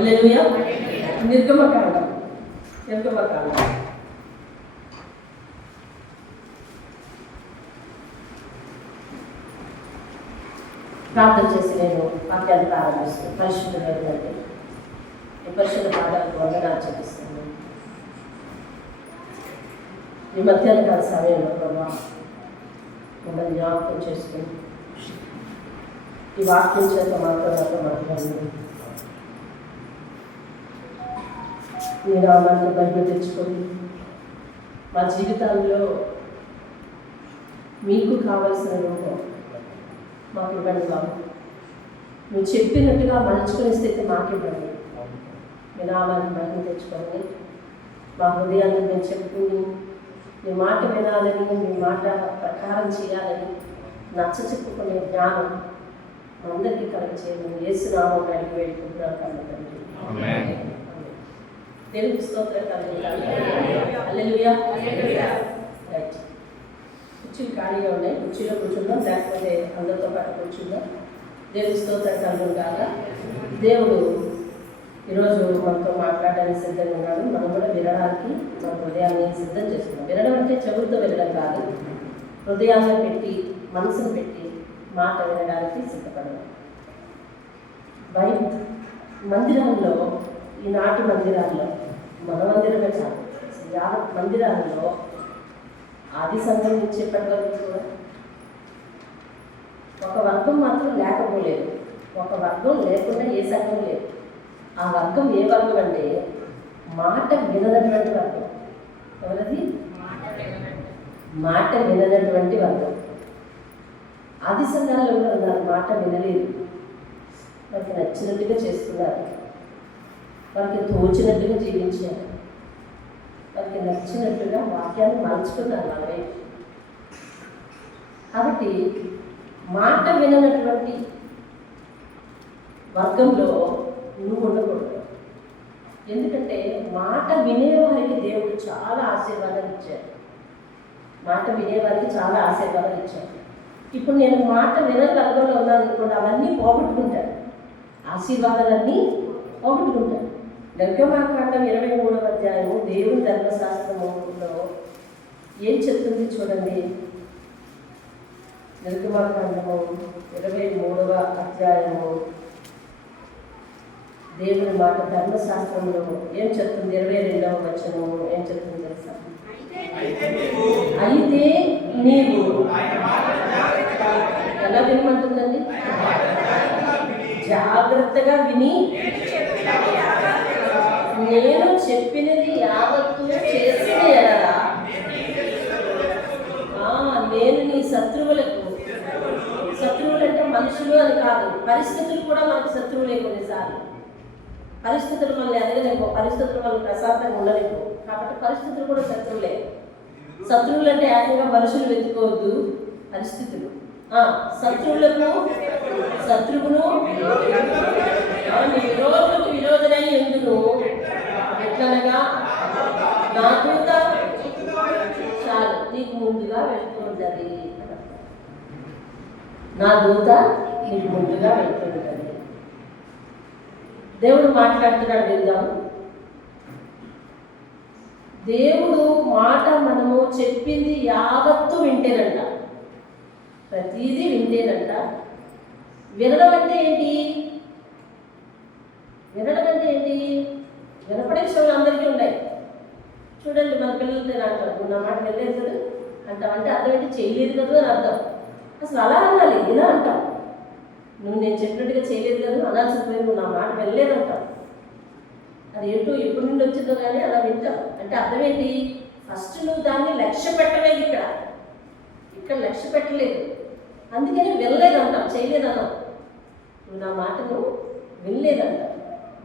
హల్లెలూయా. నిర్గమకాండం ప్రార్థన చేసి నేను వాక్యాన్ని ప్రారంభిస్తాను. పరిశుద్ధమైనటువంటి ఈ పరిశుద్ధ పాదాలకు వందనాలు చెల్లిస్తాను. ఈ మధ్యాహ్న కాల సమయంలో ప్రభా మమ్మల్ని జ్ఞాపకం చేసుకుని ఈ వాక్యం చేత మాట్లాడాలి. మీ నామాన్ని బయట తెచ్చుకొని మా జీవితాల్లో మీకు కావలసిన రూపం మాకు ఇవ్వండి బాబు. నువ్వు చెప్పినట్టుగా మలుచుకునే స్థితి మాకు ఇవ్వండి. మీ నామాన్ని బయట తెచ్చుకొని మా హృదయాన్ని మేము చెప్పుకుని మీ మాట వినాలని, మీ మాట ప్రకారం చేయాలని నచ్చ చెప్పుకునే జ్ఞానం అందరికీ కలగ చేయమని యేసు నామములో అడిగి వేడుకుంటున్నాను తండ్రి. దేవునికి స్తోత్రం కలుగుతాను. హల్లెలూయా. రైట్. కుర్చీలు ఖాళీగా ఉన్నాయి. కుర్చీలో కూర్చుందాం, లేకపోతే అందరితో పాటు కూర్చుందాం. దేవునికి స్తోత్రం కలుగుతాగా. దేవుడు ఈరోజు మనతో మాట్లాడడానికి సిద్ధంగా ఉన్నాడు. మనం కూడా వినడానికి మన హృదయాన్ని సిద్ధం చేసుకున్నాం. వినడం అంటే చెవులతో వినడం కాదు, హృదయాన్ని పెట్టి మనసును పెట్టి మాట వినడానికి సిద్ధపడడం. బైబిల్ మందిరాల్లో, ఈనాటి మందిరాల్లో, మన మందిరమే చాలు, యావత్ మందిరాల్లో ఆది సంఘం నుంచి చెప్పగలుగుతూ కూడా ఒక వర్గం మాత్రం లేకపోలేదు. ఒక వర్గం లేకుండా ఏ సంఘం లేదు. ఆ వర్గం ఏ వర్గం అంటే మాట విననటువంటి వర్గం. ఎవరది? మాట విననటువంటి వర్గం. ఆది సంఘాల్లో కూడా ఉన్నారు, మాట వినలేదు. వారికి నచ్చినట్టుగా చేసుకున్నారు, వారికి తోచినట్టుగా జీవించారు, వారికి నచ్చినట్టుగా వాక్యాన్ని మలుచుకున్నారు వాళ్ళ వైపు. కాబట్టి మాట విననటువంటి వర్గంలో నువ్వు ఉండకూడదు. ఎందుకంటే మాట వినేవారికి దేవుడు చాలా ఆశీర్వాదాలు ఇచ్చారు. మాట వినేవారికి చాలా ఆశీర్వాదాలు ఇచ్చారు. ఇప్పుడు నేను మాట వినని వర్గంలో ఉన్నాను అనుకోండి, అవన్నీ పోగొట్టుకుంటాను, ఆశీర్వాదాలన్నీ పోగొట్టుకుంటాను. నిర్గమకాండం 23వ అధ్యాయము దేవుని ధర్మశాస్త్రంలో ఏం చెప్తుంది చూడండి. నిర్గమకాండము 23వ అధ్యాయము దేవుని మాట ధర్మశాస్త్రంలో ఏం చెప్తుంది? 22వ వచనము ఏం చెప్తుంది తెలుసా? అయితే నీవు ఎలా వినమంటుందండి? జాగ్రత్తగా విని నేను చెప్పినది యావత్తు చేసిన ఎడలా నేను నీ శత్రువులకు, శత్రువులు అంటే మనుషులు అని కాదు, పరిస్థితులు కూడా మనకు శత్రువులే. కొన్నిసార్లు పరిస్థితులు మనల్ని ఎదగలేవు, పరిస్థితులు మనల్ని ప్రశాంతంగా ఉండలేవు. కాబట్టి పరిస్థితులు కూడా శత్రువులే. శత్రువులు అంటే ఏకంగా మనుషులు వెతుకోవద్దు, పరిస్థితులు. శత్రువులకు శత్రువును విరోధులకు విరోధనై ఎందును ఎట్లనగా నా దూత చాలు నీకు ముందుగా వెళ్తుంటది, నా దూత నీకు ముందుగా వెళ్తుంటది. దేవుడు మాట్లాడుతున్నాడు, విందాము. దేవుడు మాట మనము చెప్పింది యావత్తు వింటేనంట, ప్రతిదీ వింటేనంట. వినడం అంటే ఏంటి? వినడం అంటే ఏంటి? వినపడే చెవులు అందరికీ ఉన్నాయి. చూడండి, మన పిల్లలతో అంటారు, నువ్వు నా మాట వెళ్ళలేదు కదా అంటాం. అంటే అర్థం ఏంటి? చేయలేదు కదా అని అర్థం. అసలు అలా అనాలి, ఇలా అంటాం. నువ్వు నేను చెప్పినట్టుగా చేయలేదు కదా అనాల్సిన పోయి నువ్వు నా మాట వెళ్ళలేదంటావు. అది ఏంటో ఎప్పటి నుండి వచ్చిందో కానీ అలా వింటాం. అంటే అర్థం ఏంటి? ఫస్ట్ నువ్వు దాన్ని లక్ష్య పెట్టలేదు, ఇక్కడ లక్ష్య పెట్టలేదు, అందుకని వెళ్ళలేదంటాం, చేయలేదన్నాం. నువ్వు నా మాటను వినలేదంటావు.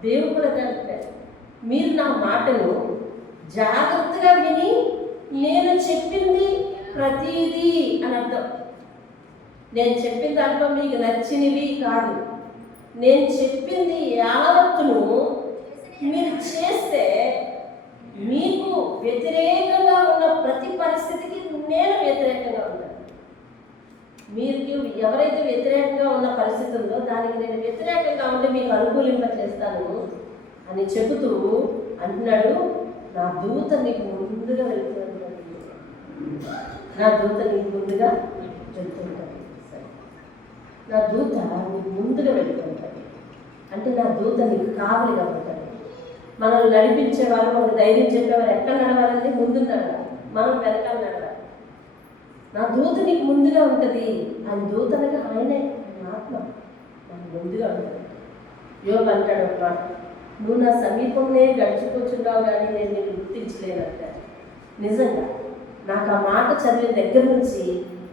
దేవుడు కూడా అంటాడు, మీరు నా మాటను జాగ్రత్తగా విని నేను చెప్పింది ప్రతిదీ అని అర్థం. నేను చెప్పిన దాంట్లో మీకు నచ్చినవి కాదు, నేను చెప్పింది యావత్తును మీరు చేస్తే మీకు వ్యతిరేకంగా ఉన్న ప్రతి పరిస్థితికి నేను వ్యతిరేకంగా ఉన్నాను. మీరు ఎవరైతే వ్యతిరేకంగా ఉన్న పరిస్థితి ఉందో దానికి నేను వ్యతిరేకంగా ఉంటే మీకు అనుకూలింప చేస్తాను. అని చెబుతూ అంటున్నాడు, నా దూత నీకు ముందుగా వెళ్తున్నాడు, నా దూత నీకు ముందుగా వెళ్తుంటాడు, నా దూత నీకు ముందుగా వెళ్తుంటాడు. అంటే నా దూత నీకు కావలిగా ఉంటాడు. మనల్ని నడిపించేవారు, మనకు ధైర్యం చెప్పేవారు ఎక్కడ నడవాలంటే ముందు నడవాలి, మనం వెనకాల నడవాలి. నా దూత నీకు ముందుగా ఉంటుంది. ఆయన దూతనగా ఆయనే, ఆత్మ నాకు ముందుగా ఉంటుంది. యోగ అంటాడు ఒక మాట, నువ్వు నా సమీపంలో గడిచిపోతున్నావు కానీ నేను నేను గుర్తించలేనంటాడు. నిజంగా నాకు ఆ మాట చదివిన దగ్గర నుంచి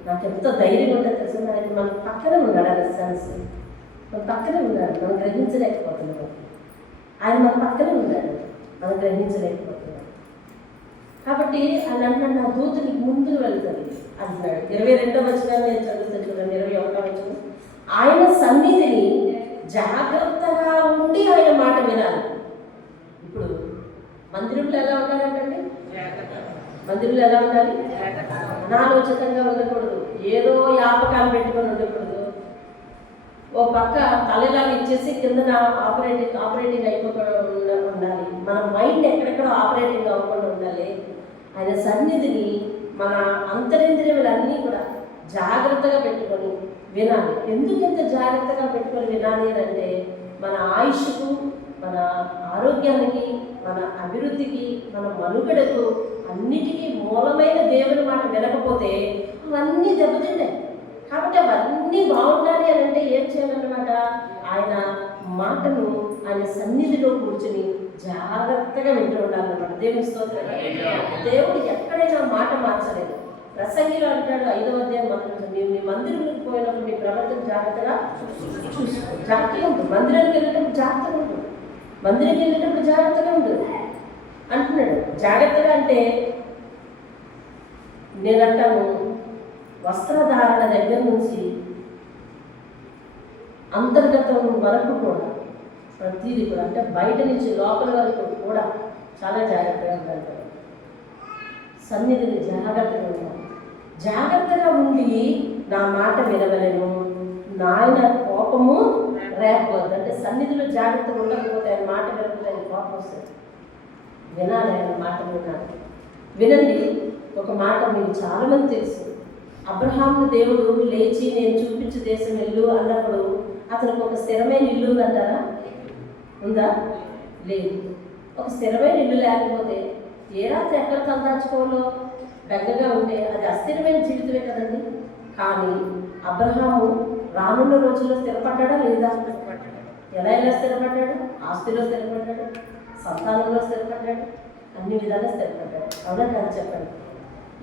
నాకు ఎంత ధైర్యం ఉంటుంది తెలుసు. ఆయన మన పక్కనే ఉన్నాడు, ఆ సెన్స్ మన పక్కనే ఉన్నాడు, మనం గ్రహించలేకపోతున్నాం. ఆయన మన పక్కనే ఉన్నాడు, మనం గ్రహించలేకపోతున్నాం. కాబట్టి ఆయన అంటున్నాడు, నా దూత నీకు ముందుకు వెళ్తుంది అంటున్నాడు. 22వ వచనాన్ని నేను చదువుతాను చూడండి. 21వ వచనం, ఆయన సన్నిధిని జాగ్రత్తగా ఉండి ఆయన మాట వినాలి. ఇప్పుడు మందిరంలో ఎలా ఉండాలంటండి? మందిరంలో ఎలా ఉండాలి? అనాలోచితంగా ఉండకూడదు, ఏదో యాపకాలు పెట్టుకొని ఉండకూడదు. ఓ పక్క తలలాగా ఇచ్చేసి కింద ఆపరేటింగ్ అయిపోకుండా ఉండాలి. మన మైండ్ ఎక్కడెక్కడ ఆపరేటింగ్ అవ్వకుండా ఉండాలి. ఆయన సన్నిధిని మన అంతరింద్రియములన్నీ కూడా జాగ్రత్తగా పెట్టుకొని వినాలి. ఎందుకు ఇంత జాగ్రత్తగా పెట్టుకొని వినాలి అని అంటే, మన ఆయుష్కు, మన ఆరోగ్యానికి, మన అభివృద్ధికి, మన మనుగడకు అన్నిటికీ మూలమైన దేవుని మాట వినకపోతే అవన్నీ దెబ్బతింటాయి. కాబట్టి అవన్నీ బాగుండాలి అని అంటే ఏం చేయాలన్నమాట? ఆయన మాటను ఆయన సన్నిధిలో కూర్చుని జాగ్రత్తగా వింటూ ఉండాలన్నమాట. దేవుని స్తోత్రం. దేవుడు ఎక్కడైనా మాట మార్చలేదు. ప్రసంగిలో అంటాడు 5వ అధ్యాయం మొదలు, నీవు నీ మందిరంలోకి పోయినప్పుడు నీ ప్రవర్తన జాగ్రత్తగా చూసుకో, జాగ్రత్తగా ఉంటుంది. మందిరానికి వెళ్ళేటప్పుడు జాగ్రత్తగా ఉంటుంది, మందిరానికి వెళ్ళేటప్పుడు జాగ్రత్తగా ఉంటుంది అంటున్నాడు. జాగ్రత్తగా అంటే నేనంటాను, వస్త్రధారణ దగ్గర నుంచి అంతర్గతం వరకు కూడా ప్రతిదీ కూడా, అంటే బయట నుంచి లోపల వరకు కూడా చాలా జాగ్రత్తగా ఉండాలి. సన్నిధిని జాగ్రత్తగా ఉండాలి. జాగ్రత్తగా ఉండి నా మాట వినవలేను, నాయన కోపము రేపవద్దు. అంటే సన్నిధిలో జాగ్రత్తగా ఉండకపోతే ఆయన మాట వినకపోతే ఆయన కోపం వస్తుంది. వినాలి, ఆయన మాట వినాలి. వినండి. ఒక మాట మీకు చాలామంది తెలుసు. అబ్రహాము దేవుడు లేచి నేను చూపించు దేశం ఇల్లు అన్నప్పుడు అతనికి ఒక స్థిరమైన ఇల్లు ఉందంటారా? ఉందా? లేదు. ఒక స్థిరమైన ఇల్లు లేకపోతే ఏ రాత్రి ఎక్కడ తలదాచుకోవాలో దగ్గరగా ఉంటే అది అస్థిరమైన జీవితమే కదండి. కానీ అబ్రహాము రానున్న రోజుల్లో స్థిరపడ్డాడా లేదా? ఎలా స్థిరపడ్డాడు? ఆస్తిలో స్థిరపడ్డాడు, సంతానంలో స్థిరపడ్డాడు, అన్ని విధాలా స్థిరపడ్డాడు. అవునా కదా చెప్పండి.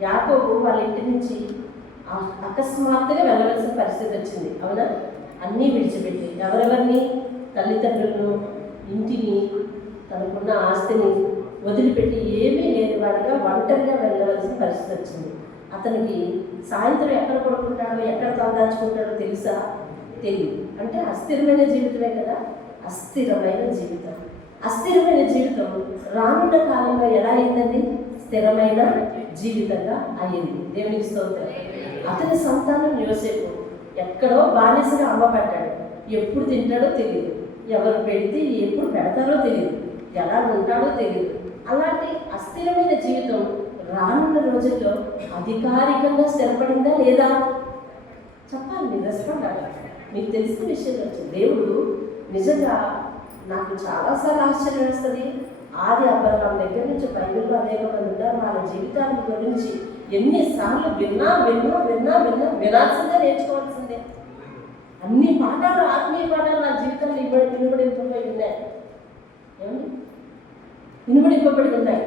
యాకోబు వాళ్ళ ఇంటి నుంచి అకస్మాత్తుగా వెళ్ళవలసిన పరిస్థితి వచ్చింది. అవునా? అన్నీ విడిచిపెట్టి, ఎవరెవరిని? తల్లిదండ్రులను, ఇంటిని, తనకున్న ఆస్తిని వదిలిపెట్టి ఏమీ లేని వాడిగా ఒంటరిగా వెళ్ళవలసిన పరిస్థితి వచ్చింది. అతనికి సాయంత్రం ఎక్కడ పడుకుంటాడో, ఎక్కడ తలదాచుకుంటాడో తెలుసా? తెలియదు. అంటే అస్థిరమైన జీవితమే కదా. అస్థిరమైన జీవితం. అస్థిరమైన జీవితం రానున్న కాలంలో ఎలా అయిందండి? స్థిరమైన జీవితంగా అయ్యింది. దేవునికి స్తోత్రం. అతని సంతానం యోసేపు ఎక్కడో బానిసగా అమ్మబడ్డాడు. ఎప్పుడు తింటాడో తెలియదు, ఎవరు పెడితే ఎప్పుడు పెడతారో తెలియదు, ఎలా ఉంటాడో తెలియదు. అలాంటి అస్థిరమైన జీవితం రానున్న రోజుల్లో అధికారికంగా స్థిరపడిందా లేదా? చెప్పాలి, మీరు రెస్పాండ్ అవ్వాలి. మీకు తెలిసిన విషయం వచ్చింది. దేవుడు నిజంగా నాకు చాలాసార్లు ఆశ్చర్యం వేస్తుంది. ఆది అబ్రహాం దగ్గర నుంచి బైబిల్లో అనేక మంది ఉన్నారు. వాళ్ళ జీవితాల గురించి ఎన్నిసార్లు వినాల్సిందే, నేర్చుకోవాల్సిందే. అన్ని పాఠాలు, ఆత్మీయ పాఠాలు నా జీవితంలో ఇనుబడింపబడి ఉన్నాయి. ఏమండి? ఇనుబడింపబడి ఉన్నాయి.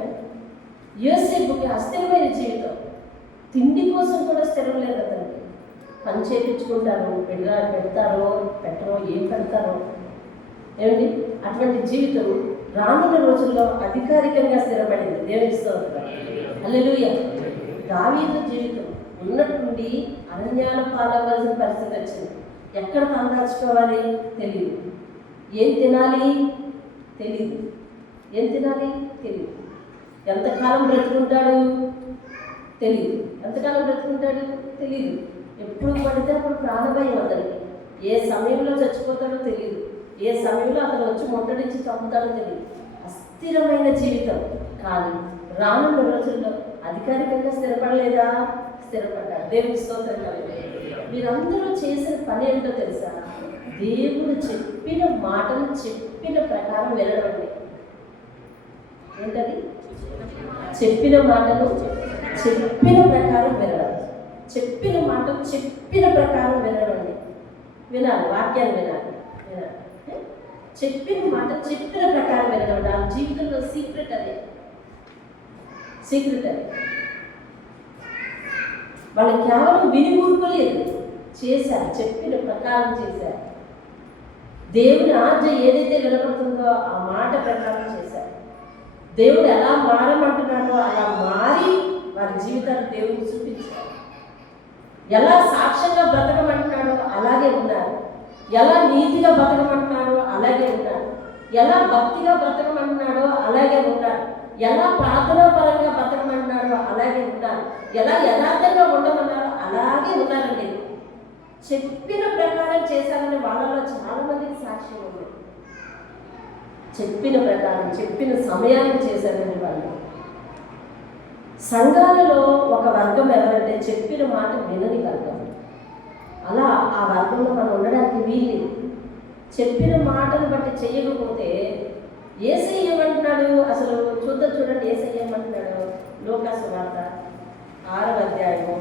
యోసేపుకి అస్థిరమైన జీవితం. తిండి కోసం కూడా స్థిరం లేదు అతనికి. పని చేయించుకుంటారు, పెడతారో పెట్టరో, ఏం పెడతారో. ఏమండి? అటువంటి జీవితం రానున్న రోజుల్లో అధికారికంగా స్థిరపడింది. దేవుని స్తోత్రం. హల్లెలూయా. దావీదు జీవితం ఉన్నట్టుండి అరణ్యాల పాలవలసిన పరిస్థితి వచ్చింది. ఎక్కడ తలదాచుకోవాలి తెలియదు, ఏం తినాలి తెలియదు, ఏం తినాలి తెలియదు, ఎంతకాలం బ్రతుకుంటాడు తెలియదు, ఎంతకాలం బ్రతుకుంటాడు తెలియదు. ఎప్పుడు పడితే అప్పుడు ప్రాణభయం అతనికి. ఏ సమయంలో చచ్చిపోతాడో తెలియదు, ఏ సమయంలో అతను వచ్చి ముట్టడించి చంపుతాడో తెలియదు. అస్థిరమైన జీవితం. కానీ రానున్న రోజుల్లో అధికారికంగా స్థిరపడలేదా? స్థిరపడ్డారు. దేవుని స్తోత్రం కలుగుతుంది. మీరందరూ చేసిన పని ఏంటో తెలుసా? దేవుడు చెప్పిన మాటలు చెప్పిన ప్రకారం వినడం. ఏంటది? చెప్పిన మాటలు చెప్పిన ప్రకారం వినడం. చెప్పిన మాటలు చెప్పిన ప్రకారం వినడం. వినాలి, వాక్యాన్ని వినాలి. చెప్పిన మాట చెప్పిన ప్రకారం వినడం. నా జీవితంలో సీక్రెట్ అదే. సీక్రెట్ అది. వాళ్ళు కేవలం విని ఊరుకోలేదు, చేశారు. చెప్పిన ప్రకారం చేశారు. దేవుని ఆజ్ఞ ఏదైతే వినపడుతుందో ఆ మాట ప్రకారం చేశారు. దేవుడు ఎలా మారమంటున్నాడో అలా మారి వారి జీవితాన్ని దేవుడికి చూపించారు. ఎలా సాక్ష్యంగా బ్రతకమంటున్నాడో అలాగే ఉన్నారు. ఎలా నీతిగా బ్రతకమంటున్నాడో అలాగే ఉన్నారు. ఎలా భక్తిగా బ్రతకమంటున్నాడో అలాగే ఉన్నారు. ఎలా ప్రార్థనా పరంగా బ్రతకమంటున్నాడో అలాగే ఉన్నారు. ఎలా యథార్థంగా ఉండమన్నారో అలాగే ఉన్నారండి. చెప్పిన ప్రకారం చేశారని వాళ్ళలో చాలా మందికి సాక్ష్యం ఉంది. చెప్పిన ప్రకారం చెప్పిన సమయాన్ని చేశారని వాళ్ళు. సంఘాలలో ఒక వర్గం ఎవరంటే చెప్పిన మాట వినని వర్గం. అలా ఆ వర్గంలో మనం ఉండడానికి వీలు. చెప్పిన మాటను బట్టి చెయ్యకపోతే యేసయ్య ఏమంటున్నాడు? అసలు చూడండి యేసయ్య ఏమంటున్నాడు? లోకాసు వార్త 6వ అధ్యాయము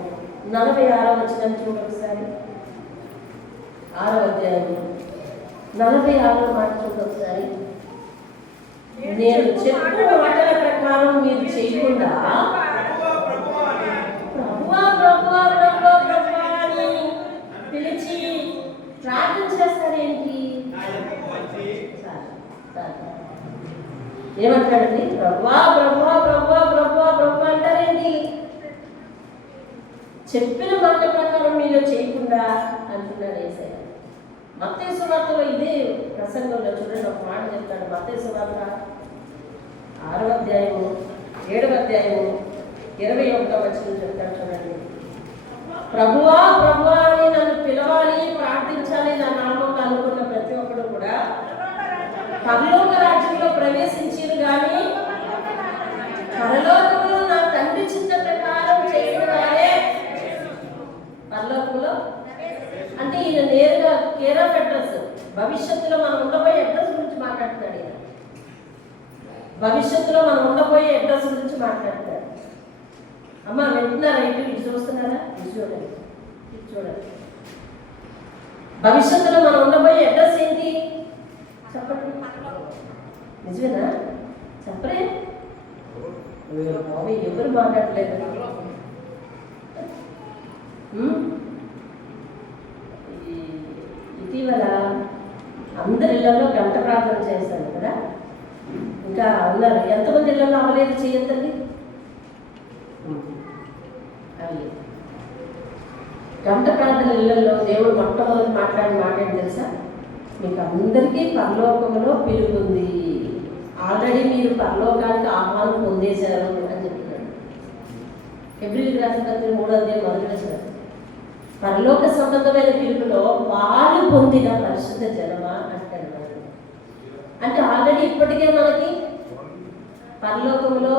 46వ వచనం చూడండి ఒకసారి. 6వ అధ్యాయము 46వ మాట చూడండి ఒకసారి. నేను చెప్పిన మాటల ప్రకారం మీరు చేయకుండా ప్రభువా ప్రభువా ప్రభువా ప్రభువా అని పిలిచి ప్రార్థన చేస్తారేంటి? ఏమంటాడండి? ప్రభువా ప్రభువా ప్రభువా ప్రభువా ప్రభువా అంటారేంటి? చెప్పిన మాట ప్రకారం మీరు చేయకుండా అంటున్నాడు యేసయ్య. మత్తయి సువార్తలో ఇదే ప్రసంగంలో చూడండి ఒక మాట చెప్తాడు. మత్తయి సువార్త 6వ అధ్యాయము 7వ అధ్యాయము 21వ వచనం చెప్తాడు చూడండి. ప్రభువా ప్రభువా అని నన్ను పిలవాలి, ప్రార్థించాలి నా నామంలో అనుకున్న ప్రతి ఒక్కడు కూడా పరలోక రాజ్యంలో ప్రవేశించారు. కానీ పరలోకంలో నా తండ్రి చిత్త ప్రకారం చేసిన వారే పరలోకంలో. అంటే ఈయన నేరుగా కేర్ ఆఫ్ అడ్రస్, భవిష్యత్తులో మనం ఉండబోయే అడ్రస్ గురించి మాట్లాడుతున్నాడు. ఈయన భవిష్యత్తులో మనం ఉండబోయే అడ్రస్ గురించి మాట్లాడతాడు. అమ్మ వింటున్నారా? ఇటు చూస్తున్నారా? ఇది చూడండి, ఇది చూడండి. భవిష్యత్తులో మనం ఉండబోయే అడ్రస్ ఏంటి చెప్పండి. నిజమేనా? చెప్పరే? ఎవరు మాట్లాడలేదు. ఇటీవల అందరి ఇళ్లలో గంట ప్రార్థన చేశాను కదా. ఇంకా ఉన్నారు. ఎంతమంది ఇళ్లలో అవ్వలేదు? చేయొద్దండి. అవి గంట ప్రార్థన ఇళ్లలో దేవుడు మొట్టమొదటి మాట్లాడిన మాట ఏంటి తెలుసా? మీకు అందరికీ పరలోకంలో పిలుపుంది, ఆల్రెడీ మీరు పరలోకానికి ఆహ్వానం పొందేశారు అని చెప్తున్నాడు. హెబ్రీయులకు రాసిన పత్రిక 3వ అధ్యాయం 1వ వచనం. పరలోక సంబంధమైన పిలుపులో పాలు పొందిన పరిశుద్ధ జనమా అంటాడు. అంటే ఆల్రెడీ ఇప్పటికే మనకి పరలోకంలో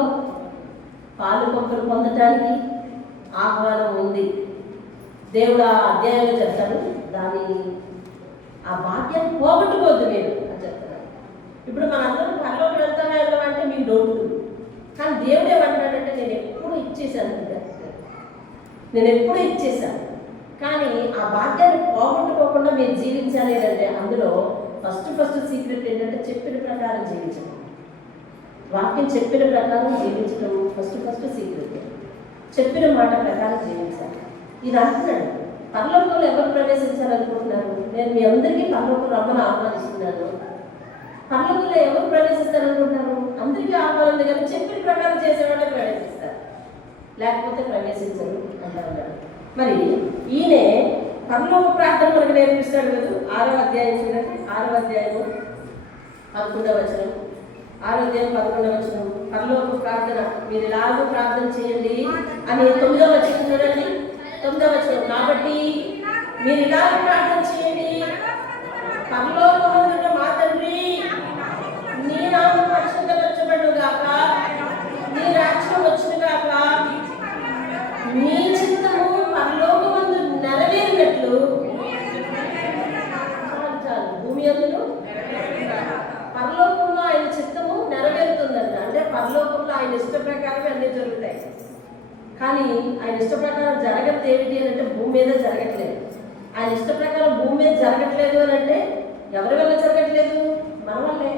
పాలు పంపులు పొందటానికి ఆహ్వానం ఉంది. దేవుడు ఆ అధ్యాయంలో చెప్తాడు. దాని ఆ భాగ్యాన్ని పోగొట్టుకోవద్దు మీరు అని చెప్తున్నాడు. ఇప్పుడు మనందరం పరలోకి వెళ్తామంటే మీకు డౌట్. కానీ దేవుడు ఏమంటాడంటే నేను ఎప్పుడు ఇచ్చేసాను, నేను ఎప్పుడు ఇచ్చేసాను. కానీ ఆ భాగ్యాన్ని పోగొట్టుకోకుండా మీరు జీవించాలి అంటే అందులో ఫస్ట్ సీక్రెట్ ఏంటంటే చెప్పిన ప్రకారం జీవించడం. వాక్యం చెప్పిన ప్రకారం జీవించడం ఫస్ట్ సీక్రెట్. చెప్పిన మాట ప్రకారం జీవించాలి. ఇది అంటున్నాడు. పరలోకంలో ఎవరు ప్రవేశించాలనుకుంటున్నారు? నేను మీ అందరికీ పరలోకం రమ్మని ఆహ్వానిస్తున్నాను. పరలోకంలో ఎవరు ప్రవేశిస్తారనుకుంటున్నారు? అందరికీ ఆహ్వానం ఉంది, కానీ చెప్పిన ప్రకారం చేసేవాళ్ళే ప్రవేశిస్తారు, లేకపోతే ప్రవేశించరు అంటారు. మరి ఈయనే పరలోక ప్రార్థన మనకు నేర్పిస్తాడు కదా. 6వ అధ్యాయం చూడండి. 6వ అధ్యాయము 11వ వచనం. 6వ అధ్యాయం 11వ వచనం. పరలోక ప్రార్థన మీరు ఎలాగో ప్రార్థన చేయండి అని 9వ వచనం చూడండి. 9వ వచనం. కాబట్టి మీరు ఇలాగ ప్రార్థన చేయండి. పరలోకమందున్న మా తండ్రి, ఆయన ఇష్ట ప్రకారమే అన్నీ జరుగుతాయి. కానీ ఆయన ఇష్ట ప్రకారం జరగదు ఏమిటి అని అంటే భూమి మీద జరగట్లేదు. ఆయన ఇష్ట ప్రకారం భూమి మీద జరగట్లేదు అని అంటే ఎవరి వల్ల జరగట్లేదు? మన వల్లే.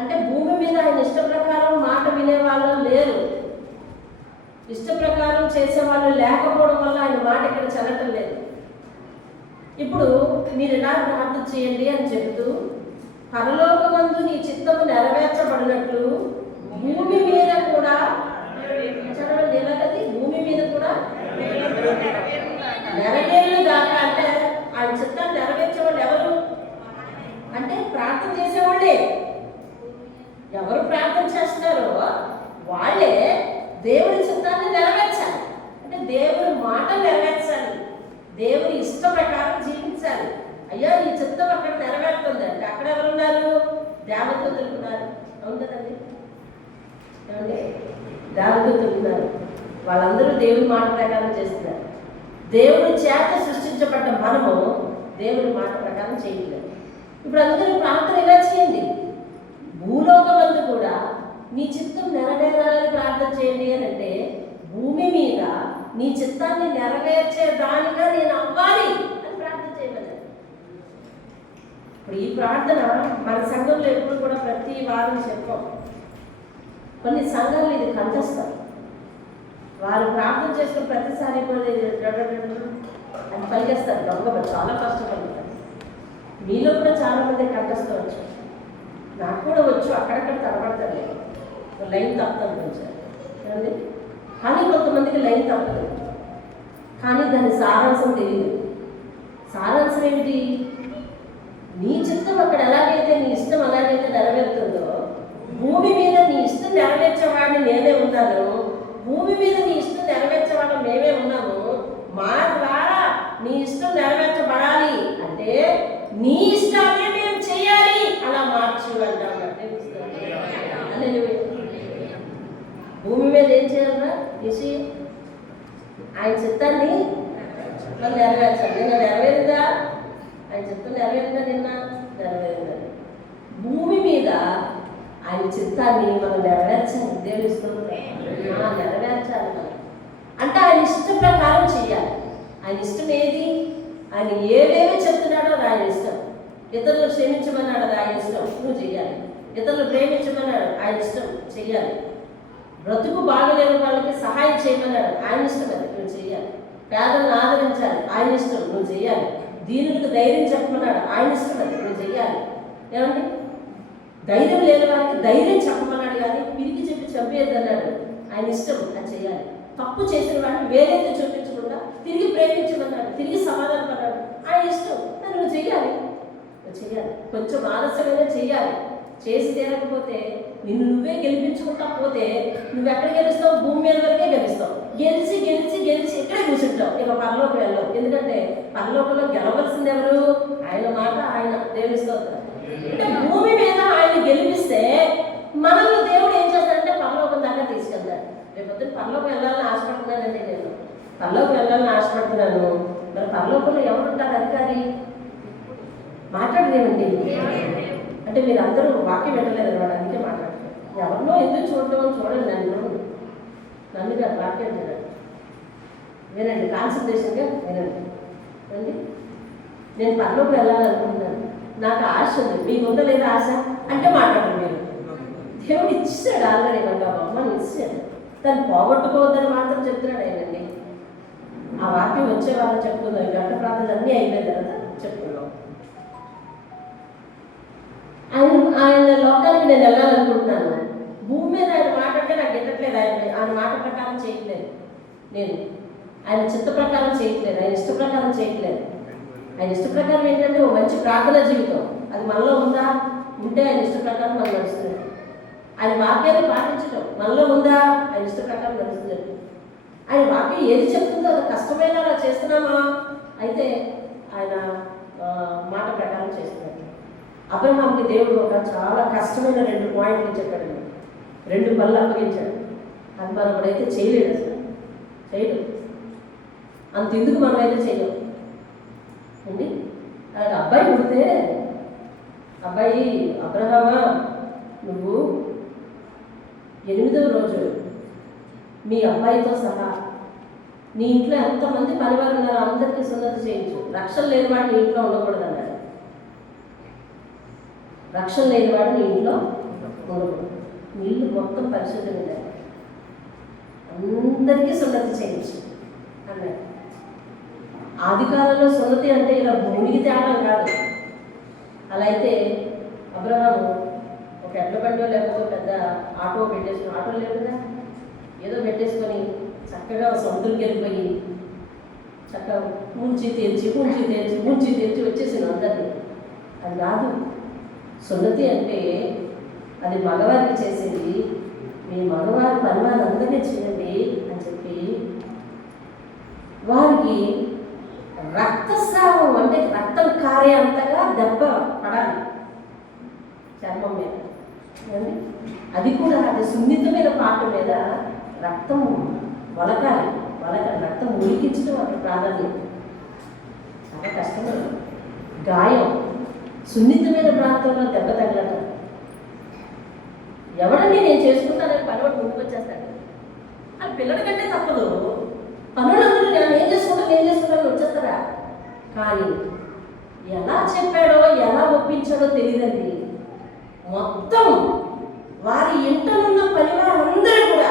అంటే భూమి మీద ఆయన ఇష్ట ప్రకారం మాట వినేవాళ్ళు లేరు, ఇష్ట ప్రకారం చేసేవాళ్ళు లేకపోవడం వల్ల ఆయన మాట ఇక్కడ చెల్లటం లేదు. ఇప్పుడు మీరు ఎలా ప్రార్థన చేయండి అని చెబుతూ, పరలోకమందు నీ చిత్తము నెరవేర్చబడినట్లు భూమి మీద కూడా చదవండి. ఎలాగది? భూమి మీద కూడా నెరవేరు దాకా. అంటే ఆయన చిత్తాన్ని నెరవేర్చేవాళ్ళు ఎవరు అంటే ప్రార్థన చేసేవాళ్ళే. ఎవరు ప్రార్థన చేస్తున్నారో వాళ్ళే దేవుని చిత్తాన్ని నెరవేర్చాలి. అంటే దేవుని మాట నెరవేర్చాలి, దేవుని ఇష్ట ప్రకారం జీవించాలి. అయ్యా నీ చిత్తం అక్కడ నెరవేరుతుంది అంటే అక్కడ ఎవరున్నారు? దేవదూతలు ఉన్నారు. అవును కదండి? ఏమండి? దేవదూతలు ఉన్నారు. వాళ్ళందరూ దేవుని మాట ప్రకారం చేస్తున్నారు. దేవుని చేత సృష్టించబడ్డ మనము దేవుని మాట ప్రకారం చేయట్లేదు. ఇప్పుడు అందుకని ప్రార్థన ఎలా చేయండి? భూలోకమందు కూడా నీ చిత్తం నెరవేరాలని ప్రార్థన చేయండి అని అంటే భూమి మీద నీ చిత్తాన్ని నెరవేర్చే దానిగా నేను అవ్వాలి అని ప్రార్థన చేయమన్నారు. ఇప్పుడు ఈ ప్రార్థన మన సంఘంలో ఎప్పుడు కూడా ప్రతి వారం చెప్పాం. కొన్ని సంఘాలు ఇది కంటస్తారు. వారు ప్రార్థన చేసిన ప్రతిసారి అని పలికేస్తారు. దొంగ చాలా కష్టపడతారు. మీలో కూడా చాలా మంది కంటస్తవచ్చు. నాకు కూడా వచ్చు, అక్కడక్కడ తడబడతారు. లైన్ తప్పుతాను కొంచెం ఏమండి. కానీ కొంతమందికి లైన్ తప్పదు, కానీ దాని సారాంశం తెలియదు. సారాంశం ఏమిటి? నీ చిత్తం అక్కడ ఎలాగైతే నీ ఇష్టం అలాగైతే నెరవేరుతుందో భూమి మీద నీ ఇష్టం నెరవేర్చేవాడిని నేనే ఉన్నాను, భూమి మీద నీ ఇష్టం నెరవేర్చేవాడు మేమే ఉన్నాము. మా ద్వారా నీ ఇష్టం నెరవేర్చబడాలి అంటే నీ ఇష్టాన్ని మేము చేయాలి. అలా మార్చు అంటాం. భూమి మీద ఏం చేయాలన్నా తీసి ఆయన చిత్తాన్ని మనం నెరవేర్చాలి. నిన్న నెరవేరిందా? ఆయన చిత్తం నెరవేరిందా? నిన్న నెరవేరిందా? భూమి మీద ఆయన చిత్తాన్ని మనం నెరవేర్చాలి. దేవుని ఇష్టం నెరవేర్చాలి మనం. అంటే ఆయన ఇష్టం ప్రకారం చేయాలి. ఆయన ఇష్టం ఏది? ఆయన ఏవేవి చెప్తున్నాడో అది ఆయన ఇష్టం. ఇతరులు క్షమించమన్నాడు, అది ఆయన ఇష్టం, నువ్వు చెయ్యాలి. ఇతరులు ప్రేమించమన్నాడు, ఆయన ఇష్టం, చెయ్యాలి. బ్రతుకు బాగలేని వాళ్ళకి సహాయం చేయమన్నాడు, ఆయన ఇష్టం, అది నువ్వు చెయ్యాలి. పేదలను ఆదరించాలి, ఆయన ఇష్టం, నువ్వు చెయ్యాలి. దీనులకు ధైర్యం చెప్పమన్నాడు, ఆయన ఇష్టం, అది నువ్వు చెయ్యాలి. ఏమండి? ధైర్యం లేని వారికి ధైర్యం చెప్పమన్నాడు, కానీ పిరికి చెప్పి చంపేద్దన్నాడు, ఆయన ఇష్టం, అది చెయ్యాలి. తప్పు చేసిన వాడిని వేరేది చూపించకుండా తిరిగి ప్రేమించమన్నాడు, తిరిగి సమాధానం పడ్డాడు, ఆయన ఇష్టం, అది నువ్వు చెయ్యాలి. నువ్వు చెయ్యాలి. కొంచెం ఆలస్యమైనా చెయ్యాలి. చేసి తీరకపోతే నిన్ను నువ్వే గెలిపించుకుంటా పోతే నువ్వు ఎక్కడ గెలుస్తావు? భూమి మీద వరకే గెలుస్తావు. గెలిచి గెలిచి గెలిచి ఇక్కడే కూర్చుంటావు. ఇక పరలోకం వెళ్ళావు. ఎందుకంటే పరలోకంలో గెలవలసింది ఎవరు? ఆయన మాట, ఆయన దేవుని స్తోత్రం. అంటే భూమి మీద ఆయన గెలిపిస్తే మనల్ని దేవుడు ఏం చేస్తాడంటే పరలోకం దాకా తీసుకెళ్తాడు. రేపొద్దున పరలోకం వెళ్ళాలని ఆశపడుతున్నానండి. నేను పరలోకం వెళ్ళాలని ఆశపడుతున్నాను. మరి పరలోకంలో ఎవరుంటారు అధికారి? మాట్లాడలేమండి. అంటే మీరు అందరూ వాక్యం పెట్టలేదు అనమాట, అందుకే మాట్లాడుతున్నారు. ఎవరినో ఎందుకు చూడండి, నన్ను గారు వాక్యం వినండి, వినండి, కాన్సన్ట్రేషన్గా వినండి అండి. నేను పరలోకి వెళ్ళాలనుకుంటున్నాను, నాకు ఆశ ఉంది, మీకు ఉందా లేదా ఆశ అంటే మాట్లాడండి. మీరు దేవుడు ఇచ్చాడు ఆల్రెడీ, నాకు ఆ బొమ్మను ఇచ్చాడు, దాన్ని పోగొట్టుకోవద్దని మాత్రం చెప్తున్నాడు ఆయనండి. ఆ వాక్యం వచ్చే వాళ్ళని చెప్పుకుందాం. ఈ గంట ప్రార్థనలు అన్నీ అయిపోయిన తర్వాత చెప్పుకుందాం. ఆయన లోకానికి నేను వెళ్ళాలనుకుంటున్నాను. భూమి మీద ఆయన మాట అంటే నాకు ఎట్టట్లేదు. ఆయన మాట ప్రకారం చేయట్లేదు, నేను ఆయన చిత్త ప్రకారం చేయట్లేదు, ఆయన ఇష్ట ప్రకారం చేయట్లేదు. ఆయన ఇష్ట ప్రకారం ఏంటంటే ఒక మంచి ప్రార్థన జీవితం, అది మనలో ఉందా? ఉంటే ఆయన ఇష్ట ప్రకారం మనం నడుస్తుంది. ఆయన వాక్యాన్ని పాటించడం మనలో ఉందా? ఆయన ఇష్ట ప్రకారం నడుస్తుంది. ఆయన వాక్యం ఏది చెప్తుందో అది కష్టమైన అలా చేస్తున్నామా? అయితే ఆయన మాట ప్రకారం చేస్తున్నాడు. అబ్రహాంకి దేవుడు ఒక చాలా కష్టమైన 2 పాయింట్లు చెప్పాడండి. 2 పనులు అప్పగించాడు. అది మనం ఇప్పుడైతే చేయలేడు, అసలు చేయడు. అంతెందుకు మనం అయితే చేయలేం అండి. ఆయన అబ్బాయి పుడితే, అబ్బాయి అబ్రహామా నువ్వు 8వ రోజు మీ అబ్బాయితో సహా నీ ఇంట్లో ఎంతమంది పనివారు ఉన్నారో అందరికీ సున్నతి చేయించు. రక్షణ లేని వాడు నీ ఇంట్లో ఉండకూడదు అన్నాడు. రక్షణ లేని వాడు నీ ఇంట్లో ఉండకూడదు. నీళ్ళు మొత్తం పరిశుద్ధంగా అందరికీ సున్నతి చేయించు అన్నాడు. ఆది కాలంలో సున్నతి అంటే ఇలా భూమికి తేవడం కాదు. అలా అయితే అబ్రహాము ఒక ఎడ్ల బండో లేకపోతే పెద్ద ఆటో పెట్టేసుకుని, ఆటో లేదు కదా, ఏదో పెట్టేసుకొని చక్కగా సముద్రంకి వెళ్ళిపోయి చక్కగా ముంచి తెచ్చి వచ్చేసింది అందరినీ. అది కాదు. సున్నతి అంటే అది మగవారికి చేసేది. మీ మగవారి పనివారు అందరినీ చేయండి అని చెప్పి వారికి రక్తస్రావం అంటే రక్తం కారే అంతగా దెబ్బ పడాలి చర్మం మీద. అది కూడా అది సున్నితమైన పాట మీద రక్తం వలకాలి. రక్తం ఉడికించడం అక్కడ ప్రాధాన్యం. చాలా కష్టమైన గాయం, సున్నితమైన ప్రాంతంలో దెబ్బ తగలటం. ఎవడండి నేను చేసుకుంటానని పనివాడు ముందుకు వచ్చేస్తాడు. అది పిల్లల కంటే తప్పదు. పనులందరూ నేను ఏం చేసుకుంటాను వచ్చేస్తారా. కానీ ఎలా చెప్పాడో ఎలా ఒప్పించాడో తెలియదండి. మొత్తం వారి ఇంటనున్న పనివారందరూ కూడా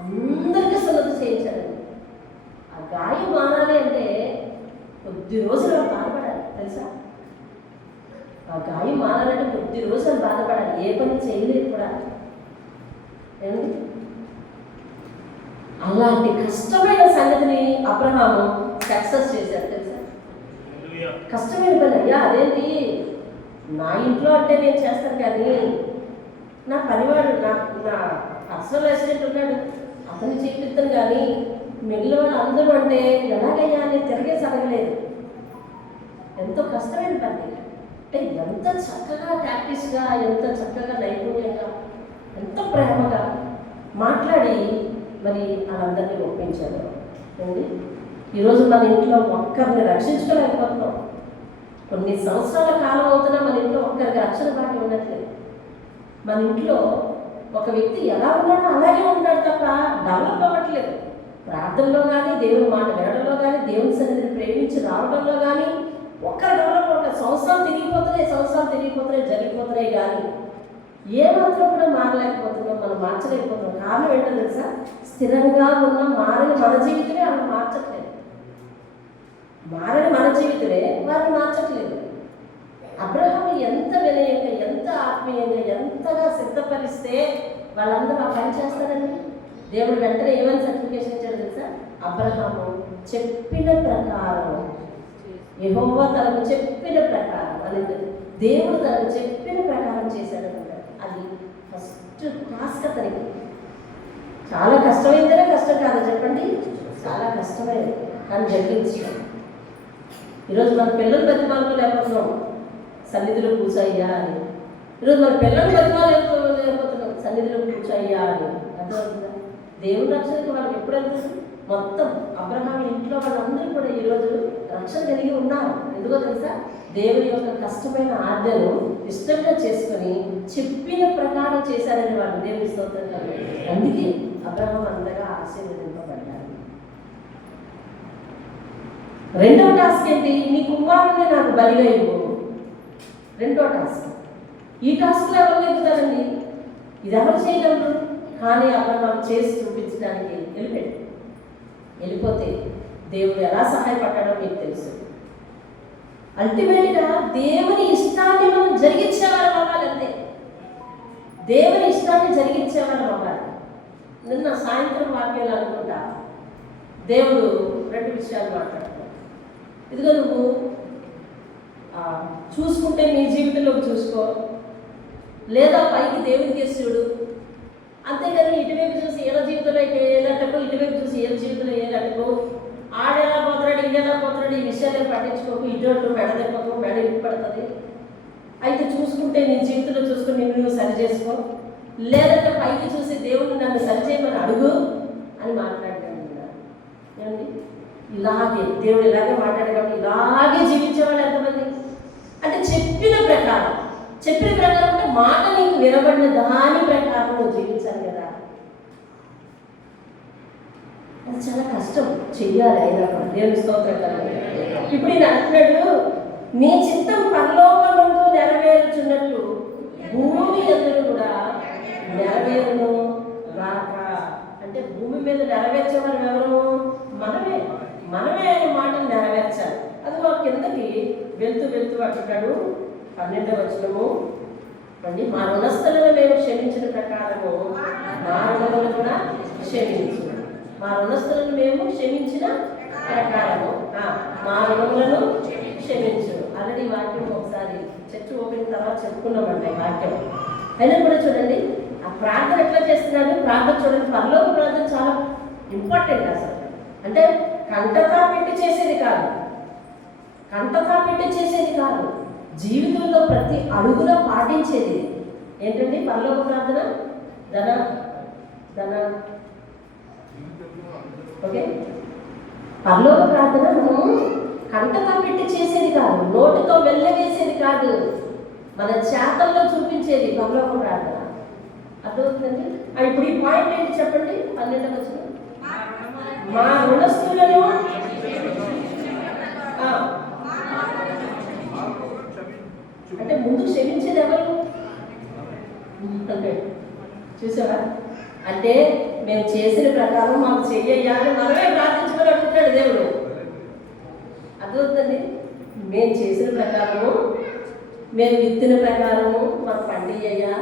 అందరికీ సున్నతి చేయించారండి. ఆ గాయం మానాలి అంటే కొద్ది రోజులు బాధపడాలి తెలుసా. ఆ గాయం మానాలంటే కొద్ది రోజులు బాధపడాలి. ఏ పని చేయలేదు కూడా. ఏమండి, అలాంటి కష్టమైన సంగతిని అబ్రహాము సక్సెస్ చేశారు తెలుసా. కష్టమైన పని. అయ్యా అదేంటి, నా ఇంట్లో అంటే నేను చేస్తాను, కానీ నా పనివాడు నా పర్సనల్ అసిస్టెంట్ ఉన్నాడు, అతను చేపిస్తాను, కానీ మిగిలిన వాళ్ళు అందరూ అంటే ఎలాగయ్యా అని తిరిగేసి అడగలేదు. ఎంతో కష్టమైన పని. అంటే ఎంత చక్కగా ప్రాక్టీస్గా, ఎంత చక్కగా నైపుణ్యంగా, ఎంత ప్రేమగా మాట్లాడి మరి వాళ్ళందరినీ ఒప్పించారు. అండి, ఈరోజు మన ఇంట్లో ఒక్కరిని రక్షించుకోలేకపోతున్నాం. కొన్ని సంవత్సరాల కాలం అవుతున్నా మన ఇంట్లో ఒక్కరికి రక్షణ బాగా ఉండట్లేదు. మన ఇంట్లో ఒక వ్యక్తి ఎలా ఉన్నాడో అలాగే ఉంటాడు తప్ప డెవలప్ అవ్వట్లేదు. ప్రార్థనలో కానీ, దేవుని మాట వినడంలో కానీ, దేవుని సన్నిధిని ప్రేమించి రావడంలో కానీ ఒక్కరు డెవలప్ అవ్వట్లేదు. సంవత్సరాలు తిరిగిపోతున్నాయి జరిగిపోతున్నాయి కానీ ఏమాత్రం కూడా మారలేకపోతున్నాం, మనం మార్చలేకపోతున్నాం. కారణం ఏంటో తెలుసా, స్థిరంగా ఉన్న మారని మన జీవితమే అలా మార్చట్లేదు. మారని మన జీవితమే వారిని మార్చట్లేదు. అబ్రహాము ఎంత వినయంగా, ఎంత ఆత్మీయంగా, ఎంతగా సిద్ధపరిస్తే వాళ్ళందరూ ఆ పని చేస్తారండి. దేవుడు వెంటనే ఏమని సర్టిఫికేషన్ ఇచ్చాడు తెలుసా, అబ్రహాము చెప్పిన ప్రకారం, యెహోవా తనకు చెప్పిన ప్రకారం అని, దేవుడు తనకు చెప్పిన ప్రకారం చేశాడనమాట. అది ఫస్ట్ టాస్క్ అతనికి. చాలా కష్టమైందనే కష్టం కాదు చెప్పండి, చాలా కష్టమైంది కానీ జరిగించాం. ఈరోజు మన పిల్లలు బతిమాలకు లేకపోతున్నాం, సన్నిధిలో కూర్చోయ్యా అని. ఈరోజు మన పిల్లలు బతిమాలేకపోతున్నాం, సన్నిధిలో కూర్చోయ్యా అని. అర్థమవుతుందా? దేవుని రక్షణకి వాళ్ళకి ఎప్పుడు వెళ్తుంది? మొత్తం అబ్రహాము ఇంట్లో వాళ్ళందరూ కూడా ఈరోజు రక్షణ కలిగి ఉన్నారు. ఎందుకో తెలుసా, దేవుని యొక్క కష్టమైన ఆజ్ఞను ఇష్టంగా చేసుకొని చెప్పిన ప్రకారం చేశారని వాళ్ళు. దేవుని స్తోత్రం. అందుకే అబ్రహాము అంతగా ఆశీర్వదింపబడ్డారు. రెండవ టాస్క్ ఏంటి, నీ కుమారుని నాకు బలిగా ఇవ్వు. రెండో టాస్క్. ఈ టాస్క్లో ఎవరు ఎదుగుతారండి? ఇది ఎవరు చేయగలరు? కానీ అబ్రహాము చేసి చూపించడానికి వెళ్ళిపోతే దేవుడు ఎలా సహాయపడ్డాడో మీకు తెలుసు. అల్టిమేట్గా దేవుని ఇష్టాన్ని మనం జరిగించేవారు అవ్వాలి. అంతే, దేవుని ఇష్టాన్ని జరిగించేవారు అవ్వాలి. నిన్న సాయంత్రం వాక్యాలు అనుకుంటా దేవుడు 2 విషయాలు మాట్లాడతాడు. ఇదిగో నువ్వు చూసుకుంటే నీ జీవితంలో చూసుకో, లేదా పైకి దేవునికి చూడు. అంతేగాని ఇటువైపు చూసి ఏళ్ళ జీవితంలో ఏళ్ళటకు, ఇటువైపు చూసి ఏళ్ళ జీవితంలో ఏళ్ళటకు, ఆడెలా పోతున్నాడు ఇంకెలా పోతున్నాడు ఈ విషయాలు పట్టించుకోకు. ఇటు మెడ దెబ్బకు, మెడ ఇటు పడుతుంది. అయితే చూసుకుంటే నీ జీవితంలో చూసుకుని నువ్వు సరి చేసుకో, లేదంటే పైకి చూసి దేవుడిని నన్ను సరిచేయమని అడుగు అని మాట్లాడాడు. ఏమండి, ఇలాగే దేవుడు ఇలాగే మాట్లాడే కాబట్టి ఇలాగే జీవించేవాళ్ళు ఎంతమంది అంటే చెప్పిన ప్రకారం చెప్పిన ప్రకారం అంటే మాట నీకు వినబడిన దాని ప్రకారం నువ్వు జీవించాలి కదా. అది చాలా కష్టం చెయ్యాలి. అయినా దేవుని స్తోత్రం. ఇప్పుడు ఈయన అంటున్నాడు, నీ చిత్తం పరలోకమందు నెరవేరుచున్నట్లు భూమి యందు కూడా నెరవేరును గాక. అంటే భూమి మీద నెరవేర్చేవారు ఎవరు? మనమే ఆయన మాటను నెరవేర్చాలి. అది మా కిందకి వెళ్తూ అంటున్నాడు 12వ వచనము అండి, మా రుణస్థులను మేము క్షమించిన ప్రకారము మా రుణములను కూడా క్షమించు. మా రుణస్థులను మేము క్షమించిన ప్రకారము మా రుణములను క్షమించు. ఆల్రెడీ వాక్యం ఒకసారి చర్చ ఓపెన్ తర్వాత చెప్పుకున్నామండి ఈ వాక్యం. అయినా కూడా చూడండి ఆ ప్రార్థన ఎట్లా చేస్తున్నాడు. ప్రార్థన చూడండి, పరలోక ప్రార్థన చాలా ఇంపార్టెంట్ అసలు. అంటే కంటతా పెట్టి చేసేది కాదు, జీవితంలో ప్రతి అడుగులో పాటించేది. ఏంటండి పరలోక ప్రార్థన? ఓకే, పరలోక ప్రార్థన మనము కంటతా పెట్టి చేసేది కాదు, నోటితో వెళ్ళవేసేది కాదు, మన చేతల్లో చూపించేది పరలోక ప్రార్థన. అర్థమవుతుందండి? ఇప్పుడు ఈ పాయింట్ ఏంటి చెప్పండి. 12వ వచనం, మా రుణస్థులను అంటే ముందు క్షమించేది ఎవరు అంటే చూసావా? అంటే మేము చేసిన ప్రకారం మాకు చెయ్యాలని మనమే ప్రార్థించుకొని అడుగుతాడు దేవుడు. అర్థమవుతుంది? మేము చేసిన ప్రకారము, మేము విత్తిన ప్రకారము మాకు పండియ్యా,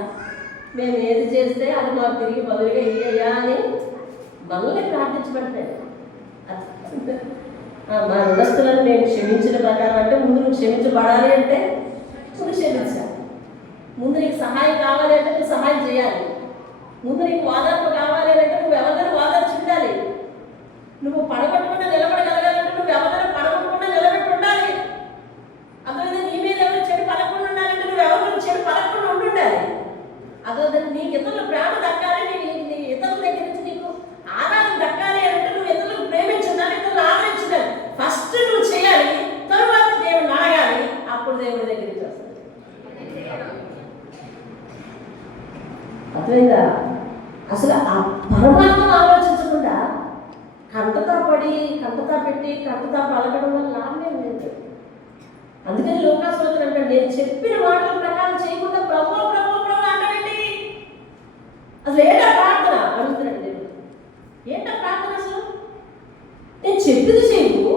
మేము ఏది చేస్తే అది మాకు తిరిగి బదులుగా ఇయ్యా అని మనల్ని ప్రార్థించబడతాడు. మా రుణస్థులను మేము క్షమించిన ప్రకారం అంటే ముందు నువ్వు క్షమించబడాలి అంటే నువ్వు క్షమించాలి. ముందు నీకు సహాయం కావాలి అంటే నువ్వు సహాయం చేయాలి. ముందు నీకు వాదార్పు కావాలి అంటే నువ్వు ఎవరినైనా వాదార్చి ఉండాలి. నువ్వు పడగొట్టకుండా నిలబడగలగాలంటే నువ్వు ఎవరినైనా పడగొట్టకుండా నిలబెట్టి ఉండాలి. అదోవిధంగా నీ మీద ఎవరు చెడు పలకుండా ఉండాలంటే నువ్వు ఎవరు చెడు పలకుండా ఉండాలి. అదోవిధంగా నీకు ఇతరుల ప్రేమ దక్కాలి, నీ ఇతరుల దగ్గర నుంచి నీకు ఆధారం దక్కాలి అంటే నువ్వు ఇతరులకు ప్రేమించుండాలి, ఇతరులు ఆదరించాలి. ఫస్ట్ నువ్వు చేయాలి, తరువాత దేవుడిని అడగాలి, అప్పుడు దేవుడి దగ్గరికి వస్తుంది. అర్థమైందా? అసలు ఆ పరమాత్మను ఆలోచించకుండా కంటతా పెట్టి కంటతా పలకడం వల్ల లాభం లేదు. అందుకని లోకాసులు అంటే నేను చెప్పిన మాటల ప్రకారం చేయకుండా ప్రభు అంటాడండి. అసలు ఏంటా ప్రార్థన అడుగుతున్నాడు దేవుడు. ఏంటా ప్రార్థన? అసలు నేను చెప్పింది చేయవు,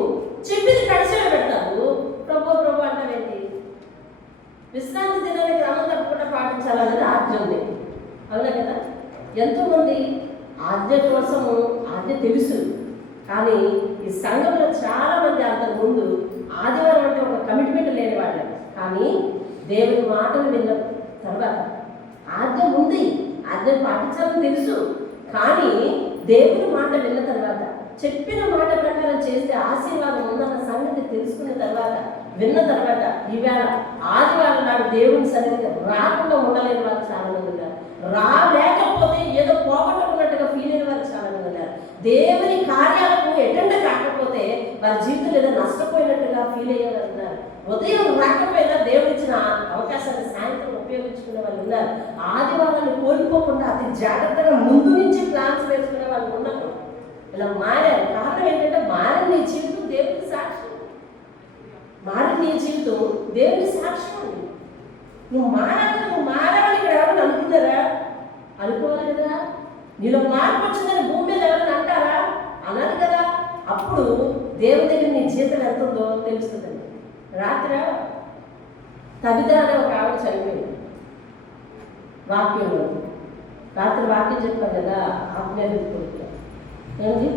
చెప్పింది కడిసేలో పెడతావు, ప్రభు అంటావేంటి? విశ్రాంతి దినాన్ని క్రమం తప్పకుండా పాటించాలనేది ఆజ్ఞ ఉంది, అవునా కదా? ఎంతోమంది ఆజ్ఞ కోసము ఆజ్ఞ తెలుసు, కానీ ఈ సంఘంలో చాలా మంది అంతకు ముందు ఆదివారం అంటే ఒక కమిట్మెంట్ లేని వాళ్ళు. కానీ దేవుని మాటలు విన్న తర్వాత ఆజ్ఞ ఉంది, ఆజ్ఞ పాటించాలని తెలుసు, కానీ దేవుని మాట విన్న తర్వాత చెప్పిన మాట ప్రకారం చేస్తే ఆశీర్వాదం ఉందన్న సంగతి తెలుసుకున్న తర్వాత విన్న తర్వాత ఈవేళ ఆదివారం నాడు దేవుని సన్నిధికి రాకుండా ఉండలేని వారు చాలా మంది ఉన్నారు. రాలేకపోతే ఏదో పోగొట్టుకున్నట్టుగా ఫీల్ అయిన వారు చాలా మంది ఉన్నారు. దేవుని కార్యాలకు అటెండ్ కాకపోతే వారి జీవితంలో ఏదో నష్టపోయినట్టుగా ఫీల్ అయ్యేవారు ఉన్నారు. ఉదయం రాకపోయినా దేవుడు ఇచ్చిన అవకాశాన్ని సాయంత్రం ఉపయోగించుకునే వాళ్ళు ఉన్నారు. ఆదివారాన్ని కోల్పోకుండా అతి జాగ్రత్తగా ముందు నుంచి ప్లాన్స్ వేసుకునే వాళ్ళు ఉన్నారు. ఇలా మారారు. కారణం ఏంటంటే మారిన నీ జీవితం దేవునికి సాక్ష్యం. మారిన నీ జీవితం దేవుని సాక్ష్యం. నువ్వు మారాలని ఇక్కడ ఎవరైనా అనుకున్నారా? అనుకోవాలి కదా. నీలో మార్పు వచ్చిందని భూమి మీద ఎవరైనా అంటారా? అన్నారు కదా. అప్పుడు దేవుని దగ్గర నీ జీవితం ఎంత ఉందో తెలుస్తుందండి. రాత్రి తబిత అనే ఒక ఆవిడ చనిపోయింది. వాక్యంలో రాత్రి వాక్యం చెప్పాను కదా, ఆత్మీయ ఏంటి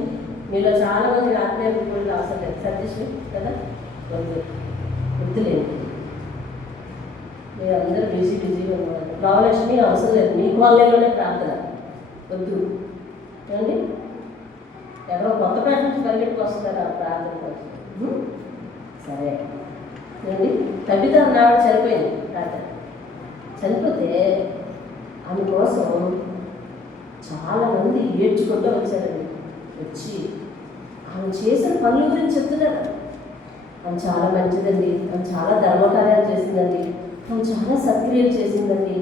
మీలో చాలా మంది ఆత్మీయ కోరిక అవసరం లేదు. సతీష్ కదా గుర్తులేదు. మీరు అందరూ బిజీగా ఉన్నారు. గృహలక్ష్మి అవసరం లేదు, మీ కాలనీలోనే ప్రార్థన వద్దు. ఏమండి ఎవరో కొత్తపేట నుంచి పరిగెట్టుకు వస్తున్నారు ఆ ప్రార్థన కోసం. సరే ఏమండి తబిత నాడు చనిపోయింది. ప్రార్థన చనిపోతే ఆమె కోసం చాలామంది ఏడ్చుకుంటూ వచ్చారండి. వచ్చి ఆమె చేసిన పనుల గురించి చెప్తున్నారు. ఆమె చాలా మంచిదండి, ఆమె చాలా ధర్మకార్యాలు చేసిందండి, ఆమె చాలా సత్క్రియలు చేసిందండి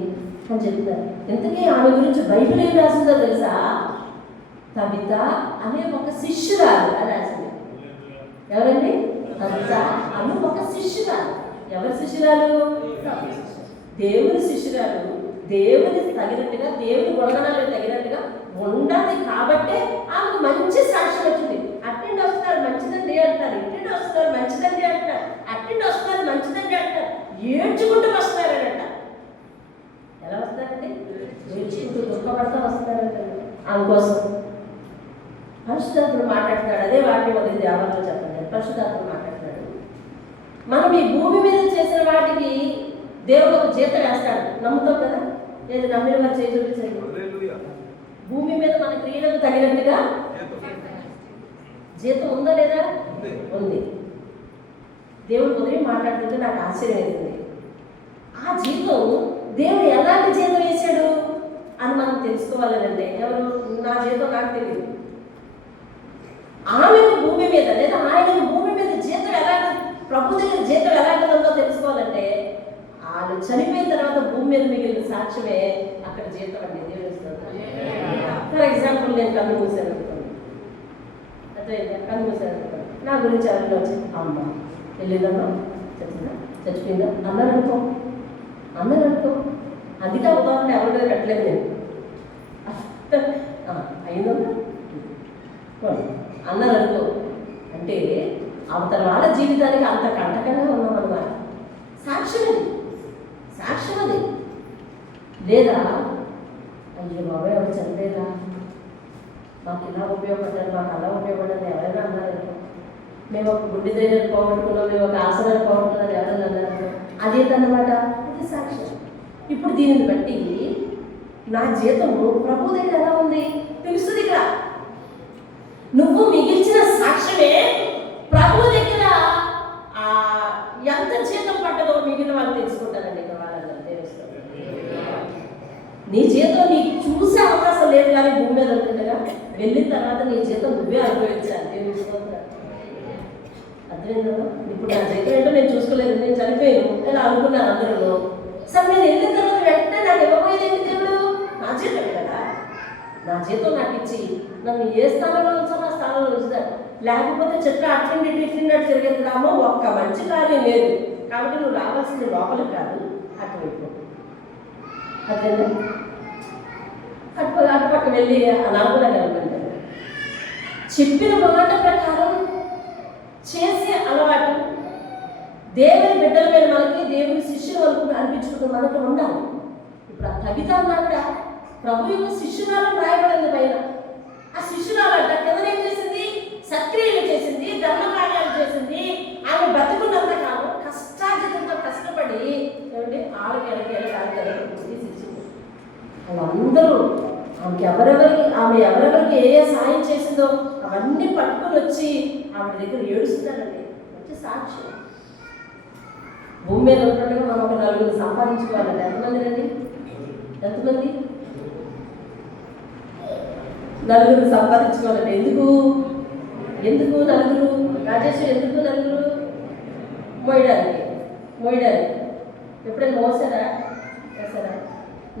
అని చెప్తారు. ఇంతకీ ఆమె గురించి బైబిల్ ఏం రాసిందో తెలుసా? తబిత అనే ఒక శిష్యురాలు అని రాసింది. ఎవరండి? తబిత అను ఒక శిష్యురాలు. ఎవరి శిష్యురాలు? దేవుని శిష్యురాలు. దేవుని తగినట్టుగా, దేవుని గుణగణాలకు తగినట్టుగా ఉండాలి కాబట్టే ఆమెకు మంచి సాక్ష్యం వచ్చింది. అటెండ్ వస్తున్నారు మంచిదండి అంటారు, ఇటెండ్ వస్తున్నారు మంచిదండి అంటారు, అటెండ్ వస్తున్నారు మంచిదండి అంటారు, ఏడ్చుకుంటూ వస్తున్నారనట. ఎలా వస్తారండి? ఏడ్చుకుంటూ దుఃఖపడతా వస్తారంట. ఆమె కోసం పరిశుద్ధాత్ముడు మాట్లాడుతున్నాడు. అదే వాటిని మొదటి దేవాలలో చెప్పండి. పరిశుద్ధాత్ముడు మాట్లాడుతున్నాడు. మనం ఈ భూమి మీద చేసిన వాటికి దేవుడు ఒక జీతం వేస్తాడు. నమ్ముతాం కదా? ఏది నమ్మిన వారు చేయి చూపించండి. భూమి మీద మన క్రియలకు తగినట్టుగా జీతం ఉందా లేదా? ఉంది. దేవుడు మొదటి మాట్లాడుతుంటే నాకు ఆశ్చర్యం అవుతుంది. ఆ జీతం దేవుడు ఎలాంటి జీతం వేశాడు అని మనం తెలుసుకోవాలనంటే ఎవరు? నా జీతం నాకు తెలియదు. ఆమెకు భూమి మీద లేదా ఆయనకు భూమి మీద జీతం ఎలాంటి, ప్రభు దగ్గర జీతం ఎలాంటి ఉందో తెలుసుకోవాలంటే వాళ్ళు చనిపోయిన తర్వాత భూమి మీద మిగిలిన సాక్ష్యమే అక్కడ జీతం అండి. దేవుడు ఫర్ ఎగ్జాంపుల్ నేను కన్ను మూసాను అనుకోండి, అదే కన్ను మూసాను అనుకోండి, నా గురించి ఎవరిలో వచ్చి అమ్మ వెళ్ళిందమ్మా చచ్చిపోయిందా అన్నారు అనుకో, అందుకే ఉదాహరణ ఎవరి కట్టలేదు నేను. అయిందమ్మా అన్నారు అనుకో అంటే అవతల వాళ్ళ జీవితానికి అంత కంటకంగా ఉన్నామన్నమాట. సాక్ష్యం అది. లేదా అయ్యో బాబాయ్ ఎవరు చనిపోయారా, మాకు ఇలా ఉపయోగపడ్డారు, మాకు అలా ఉపయోగపడ్డారు ఎవరైనా అన్నారనుకో, మేము ఒక గుడ్డి దగ్గర పోగొట్టుకున్నాం, మేము ఒక ఆసనాన్ని పోగొట్టుకున్నాం ఎవరైనా అన్నారనుకో, అదేంటన్నమాట, అది సాక్ష్యం. ఇప్పుడు దీనిని బట్టి నా జీతము ప్రభు దగ్గర ఎలా ఉంది తెలుస్తుంది. ఇక్కడ నువ్వు మిగిల్చిన సాక్ష్యమే ప్రభు దగ్గర ఎంత జీతం పడ్డదో మిగిలిన వాళ్ళు తెలుసుకుంటారండి. ఇక్కడ వాళ్ళందరూ తెలుస్తారు. నీ జీతం నీకు చూసే అవకాశం లేదు కానీ భూమి మీద ఉంటుండగా వెళ్ళిన తర్వాత నీ జీతం నువ్వే అనుభవించాలి. అర్థమైందా? ఇప్పుడు నా జీతం ఏంటో నేను చూసుకోలేదు, నేను చనిపోయాను అని అనుకున్నాను అందరూ. సరే నేను వెళ్ళిన తర్వాత వెంటనే నాకు ఇవ్వబోయేది ఏంటి? దేవుడు నా జీతం కదా, నా జీతం నాకు ఇచ్చి నన్ను ఏ స్థానంలో ఉంచాలో ఆ స్థానంలో ఉంచుతాడు. లేకపోతే చెట్టు అట్లండి ఇట్లండి తిరిగేద్దామో ఒక్క మంచి కార్యం లేదు. కాబట్టి నువ్వు రావాల్సింది లోపలికి కాదు, అటువైపు. అదేనా? అటుపక్క వెళ్ళి అనాథలాగా ఉంటాడు. చెప్పిన మాట ప్రకారం చేసే అలవాటు దేవుని బిడ్డల మీద మనకి, దేవుని శిష్యులు అనిపించుకుంటూ మనకు ఉండాలి. ఇప్పుడు ఆ కవిత అన్నాక ప్రభు యొక్క శిష్యురాలను రాయబడింది పైన. ఆ శిష్యురాలంట కిందనేం చేసింది? సత్క్రియలు చేసింది, ధర్మకార్యాలు చేసింది. ఆమె బతుకున్నంత కాలం కష్టార్జితంతో కష్టపడి ఏమంటే వాళ్ళందరూ ఆమె ఎవరెవరికి ఏ సాయం చేసిందో అవన్నీ పట్టుకొని వచ్చి ఆమె దగ్గర ఏడుస్తున్నారండి. వచ్చి సాక్ష్యం. భూమి మీద ఉన్నట్టుగా మనం ఒక నలుగురు సంపాదించుకోవాలండి. ఎంతమంది అండి? ఎంతమంది? నలుగురు సంపాదించుకోవాలండి. ఎందుకు నలుగురు? రాజేష్ ఎందుకు నలుగురు? మోయడానికి. ఎప్పుడైనా మోసారా?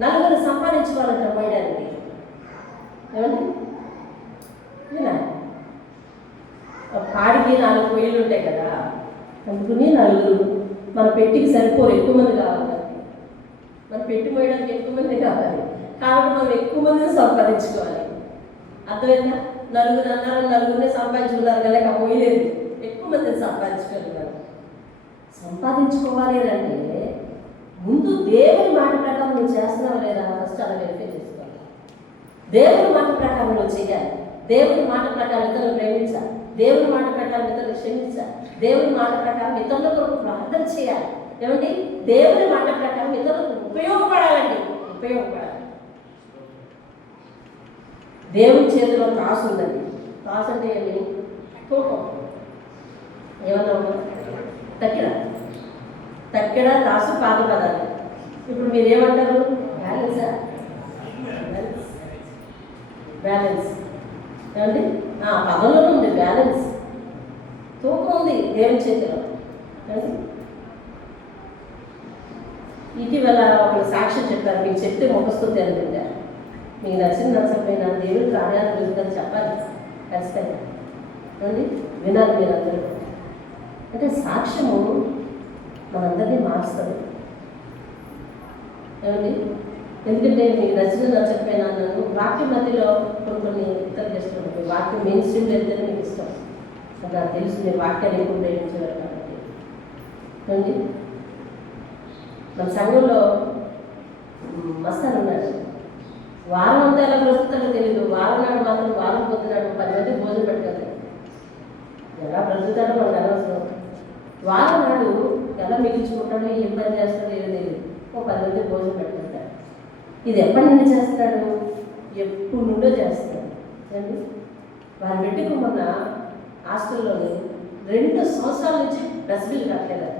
నలుగురు సంపాదించుకోవాలంట మోయడానికి. ఏమండి? పాడికి 4 పొయ్యిలు ఉంటాయి కదా, అందుకుని నలుగురు. మన పెట్టికి సరిపోరు, ఎక్కువ మంది కావాలి. మన పెట్టి మోయడానికి ఎక్కువ మంది కావాలి కాబట్టి మనం ఎక్కువ మందిని సంపాదించుకోవాలి. అర్థమైందా? నలుగురు అన్నారు, నలుగురిని సంపాదించుకున్నారు కదా, పోయలేదు, ఎక్కువ మందిని సంపాదించుకోవాలి అంటే ముందు దేవుని మాట ప్రకారం నువ్వు చేస్తున్నావు లేదా ఫస్ట్ అలా వెరిఫై చేసుకోవాలి. దేవుని మాట ప్రకారం నువ్వు చేయాలి. దేవుని మాట ప్రకారం ఇతరులు ప్రేమించాలి. దేవుని మాట ప్రకారం ఇతరులు క్షమించాలి. దేవుని మాట ప్రకారం ఇతరుల కొరకు ప్రార్థన చేయాలి. ఏమండి? దేవుని మాట ప్రకారం ఇతరులకు ఉపయోగపడాలండి. దేవుని చేతిలో త్రాసు ఉందండి. త్రాసు అంటే ఏమి? తూకం. ఏమన్నా తక్కెడ త్రాసు పాత పదాలు. ఇప్పుడు మీరేమంటారు? బ్యాలెన్స్ ఏమండి? పదంలో ఉంది బ్యాలెన్స్. తూకం ఉంది దేవుని చేతిలో. ఇటీవల ఒకరు సాక్ష్యం చెప్పారు, మీకు చెప్తే మొక్కస్తుంది అనుకుంటా. మీకు నచ్చకపోయినా దేవుడి కార్యాలు జరుగుతుందని చెప్పాలి ఖచ్చితంగా. ఏమండి వినాలి మీరు అందరూ. అంటే సాక్ష్యము మనందరినీ మార్చుతుంది. ఏమండి ఎందుకంటే మీకు నచ్చకపోయినా నన్ను వాక్యం మధ్యలో కొన్ని ఇతరులు ఇష్టం ఉంటుంది. వాక్యం మెయిన్ స్ట్రీమ్లో వెళ్తేనే మీకు ఇష్టం. అది నాకు తెలుసు, మీరు వాక్యాన్ని ఎక్కువ ప్రేమించేవారు కాబట్టి. ఏమండి మన సంఘంలో మస్తాన్ ఉన్నాడు. వారం అంతా ఎలా బ్రతుకుతాడో తెలియదు. వారం నాడు మాత్రం వారం పొద్దునాడు 10 మంది భోజనం పెట్టుకోలేదు. ఎలా బ్రతుకుతాడో మనకు అనవసరం. వారం నాడు ఎలా మిగిల్చుకుంటాడో, ఏం పని చేస్తాడో ఏదో తెలియదు. 10 మంది భోజనం పెట్టుకుంటాడు. ఇది ఎప్పటి నుండి చేస్తాడు? ఎప్పుడు నుండో చేస్తాడు. అండి వారు పెట్టుకోమన్న హాస్టల్లోని 2 సంవత్సరాల నుంచి మెస్ బిల్ కట్టలేదట.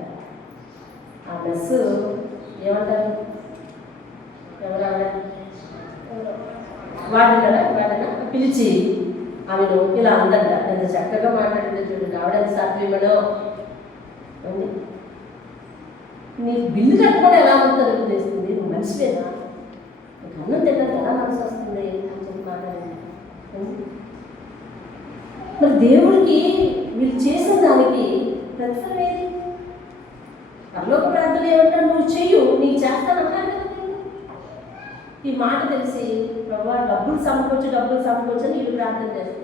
ఆ మెస్ ఏమంటారు, ఎవరైనా వాడినా పిలిచి ఆమెను ఇలా అందంట. ఎంత చక్కగా మాట్లాడిందో చూడండి. ఆవిడ సాత్విమనో అండి, నీ బిల్లు కట్టుకోవడం ఎలా ఉంటుందో ఉద్దేశిస్తుంది. నువ్వు మనిషివేనా? నీకు అన్నం తినడానికి ఎలా మనసు వస్తుంది అని చెప్పి మాట్లాడింది. మరి దేవుడికి వీళ్ళు చేసిన దానికి ప్రతిఫలం ఏది? పరలోక ప్రార్థన ఏమంటారు? నువ్వు చెయ్యు, నీకు చేస్తానన్నాడు కదా. ఈ మాట తెలిసి ప్రభా డబ్బులు సమకూర్చు అని వీళ్ళు ప్రార్థన చేస్తారు.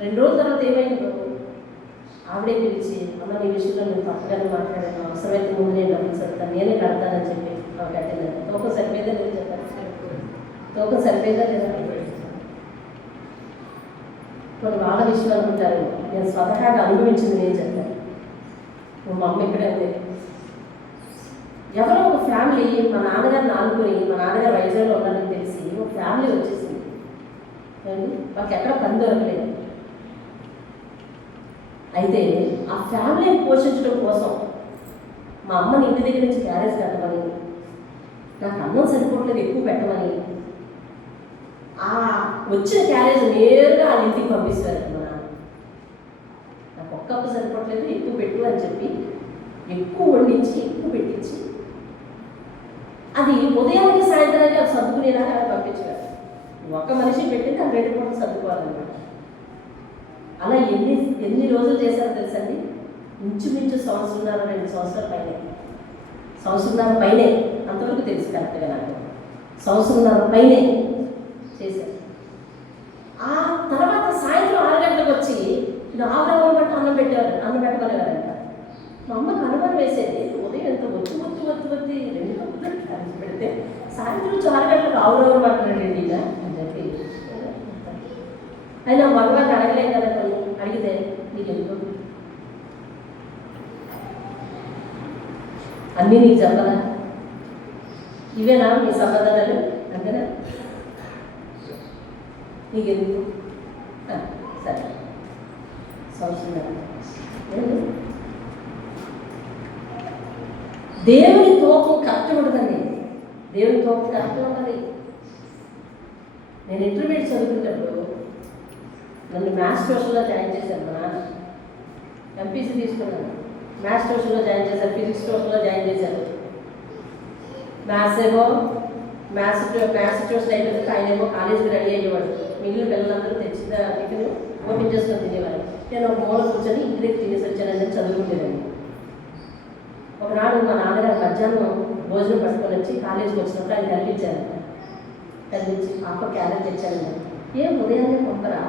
2 రోజుల తర్వాత ఏమైందో ఆవిడే పిలిచి, అమ్మ నీ విషయంలో నేను తప్పగానే మాట్లాడాను, అవసరమైతే ముందు నేను డబ్బులు చెప్తాను, నేనే కడతానని చెప్పి కట్టిందని. తోకం సరిపోయిందా లేదు చెప్పాను. తోకం సరిపోయిందా లేదా? కొన్ని వాళ్ళ విషయం అనుకుంటారు, నేను స్వతహాగా అనుభవించింది నేను చెప్పాను. మా అమ్మ ఇక్కడే ఉంది. ఎవరో ఒక ఫ్యామిలీ మా నాన్నగారిని ఆనుకుని, మా నాన్నగారు వైజాగ్లో ఉన్నారని తెలిసి ఒక ఫ్యామిలీ వచ్చేసింది. వాళ్ళకి ఎక్కడ పని దొరకలేదు. అయితే ఆ ఫ్యామిలీని పోషించడం కోసం మా అమ్మని ఇంటి దగ్గర నుంచి క్యారేజ్ కట్టమని, నాకు అన్నం సరిపోవట్లేదు ఎక్కువ పెట్టమని, ఆ వచ్చిన క్యారేజ్ నేరుగా వాళ్ళ ఇంటికి పంపిస్తారు. మా నాన్న నాకు ఒక్క కప్పు సరిపోవట్లేదు ఎక్కువ పెట్టు అని చెప్పి ఎక్కువ వండించి ఎక్కువ పెట్టించి అది ఉదయానికి సాయంత్రానికి అది సర్దుకునేలాగా అలా పంపించారు. ఒక్క మనిషి పెట్టింది అది 2 పూటలు సర్దుకోవాలన్నమాట. అలా ఎన్ని రోజులు చేశారో తెలుసండి? ఇంచుమించు 1.5 సంవత్సరాలు 2 సంవత్సరాల పైనే. 1.5 సంవత్సరాల పైనే, అంతవరకు తెలుసు కరెక్ట్గా నాకు. 1.5 సంవత్సరాల పైనే చేశారు. ఆ తర్వాత సాయంత్రం 6 గంటలకు వచ్చి ఆవురవ్వ బట్టి అన్నం పెట్టమనేవారంట. మా అమ్మకు అనుమానం వేసేది, ఉదయం ఎంత ఒత్తి 2 కప్పులు పెడితే సాయంత్రం 6 గంటలకు ఆవురవ్వ పట్టనండి ఇలా అని చెప్పి. అయినా మగవాడిని అడగలేం కదా, కొన్ని అడిగితే నీకు ఎందుకు అన్నీ నీకు చెప్పదా? ఇవేనా మీ సమాధానాలు? అంతేనా? నీకెందుకు సరే సంవత్సరం. దేవుని తోపం కరెక్ట్ ఉండదండి. దేవుని తోపం కరెక్ట్ ఉండదు. నేను ఇంటర్మీడియట్ చదువుకున్నప్పుడు నన్ను మ్యాథ్స్ ట్యూషన్లో జాయిన్ చేశాను. మా నాన్న ఎంపీసీ తీసుకున్నాను, మ్యాథ్స్ ట్యూషన్లో జాయిన్ చేశారు, ఫిజిక్స్ ట్యూషన్లో జాయిన్ చేశారు. మ్యాథ్స్ ట్యూషన్ అయిపోయింది. ఆయన ఏమో కాలేజీకి రెడీ అయ్యేవాడు. మిగిలిన పిల్లలందరూ తెచ్చిన టిఫిన్ ఓపెన్ చేసుకొని తినేవారు. నేను ఒక మూల కూర్చొని ఇంటికి తినేసి వచ్చానని చదువుకుంటేదాన్ని. ఒకనాడు మా నాన్నగారు మధ్యాహ్నం భోజనం పట్టుకొని వచ్చి కాలేజీకి వచ్చినప్పుడు ఆయన కనిపించి పాప క్యారెట్ తెచ్చాను. ఏం ఉదయాన్నే పంపరా?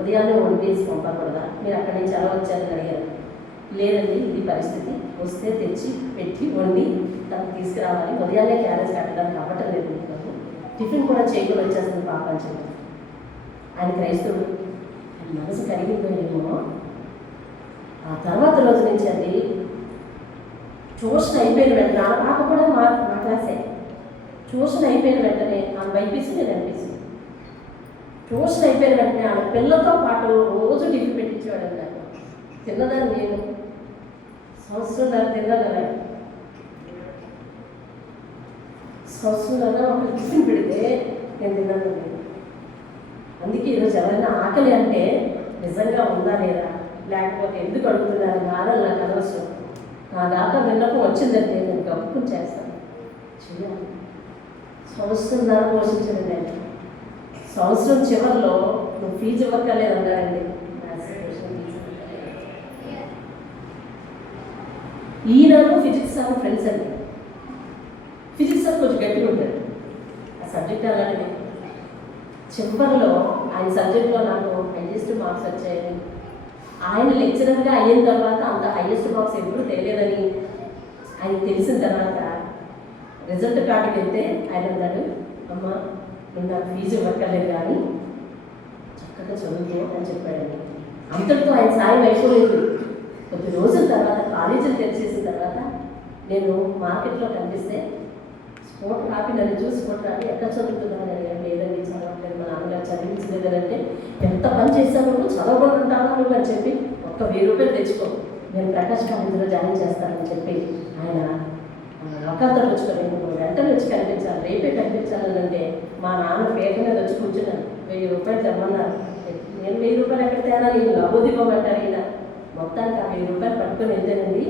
ఉదయాన్నే వండేసి పంపకూడదా? మీరు అక్కడి నుంచి ఎలా వచ్చారని అడిగారు. లేదండి, ఇది పరిస్థితి, వస్తే తెచ్చి పెట్టి వండి తనకు తీసుకురావాలి, ఉదయాన్నే క్యారేజ్ కట్టడానికి అవ్వటం లేదు, టిఫిన్ కూడా చేయకుండా వచ్చేస్తుంది పాప అని చెప్పి. ఆయన క్రైస్తవుడు, ఆయన మనసు కరిగిపోయేమో. ఆ తర్వాత రోజు నుంచి అది ట్యూషన్ అయిపోయిన వెంటనే, ఆ పాప కూడా మా క్లాసే. ట్యూషన్ అయిపోయిన వెంటనే ఆమె బైపీసీ, నేను ఎంపీసీ. ట్యూషన్ అయిపోయిన వెంటనే ఆమె పిల్లలతో పాటు రోజు టిఫిన్ పెట్టించేవాడు. నాకు తిన్నదాన్ని నేను సంవత్సరం తిన్నదా, సంవత్సరంలో ఒక టిఫిన్ పెడితే నేను తిన్నాను. అందుకే ఈరోజు ఎవరైనా ఆకలి అంటే నిజంగా ఉందా లేదా, లేకపోతే ఎందుకు అడుగుతున్నారు నాన్న నాకు అనవసరం. నా దాకా విన్నపం వచ్చిందంటే నేను గప్పుకుని చేస్తాను. చేయాలి. సంవత్సరంన్నర పోషించండి ఆయన. సంవత్సరం చివరిలో నువ్వు ఫీజు ఇవ్వక్కర్లేదు అన్నారండి. ఈనాడు ఫిజిక్స్ సార్ ఫ్రెండ్స్ అండి. ఫిజిక్స్ సార్ కొంచెం గట్టిగా ఉంటాడు. ఆ సబ్జెక్ట్ అలాంటిది. చివరిలో ఆయన సబ్జెక్ట్లో నాకు హైయెస్ట్ మార్క్స్ వచ్చాయని, ఆయన లెక్చరర్గా అయిన తర్వాత అంత హైయెస్ట్ మార్క్స్ ఎప్పుడు తెలియదని ఆయన తెలిసిన తర్వాత రిజల్ట్ కార్డుకి వెళ్తే ఆయన అన్నాడు, అమ్మ నువ్వు నాకు ఫీజు ఇవ్వక్కర్లేదు కానీ చక్కగా చదువుకో అని చెప్పాడండి. అంతటితో ఆయన సాయం అయిపోలేదు. కొద్ది రోజుల తర్వాత కాలేజీలు తెరిచేసిన తర్వాత నేను మార్కెట్లో కనిపిస్తే స్పోర్ట్ కాపీ నన్ను చూసి స్పోర్ట్ కాపీ ఎక్కడ చదువుతున్నాను అని, లేదండి చదవట్లేదు, మా నాన్నగారు చదివించలేదంటే, ఎంత పని చేశాను నువ్వు, చదవకుంటావా నువ్వు అని చెప్పి ఒక్క 1000 రూపాయలు తెచ్చుకో, నేను ప్రకాష్ కాలేజీలో జాయిన్ చేస్తానని చెప్పి ఆయన ఒకరితో వచ్చుకొని వెంటనే వచ్చి కనిపించాలి, రేపే కనిపించాలని అంటే మా నాన్న పేట మీద వచ్చి కూర్చున్నాను. 1000 రూపాయలు తెమ్మన్నారు. నేను 1000 రూపాయలు ఎక్కడ తేనా, నేను లబోదివ్వమంటారు ఈయన. మొత్తానికి ఆ 1000 రూపాయలు పట్టుకొని వెళ్తేనండి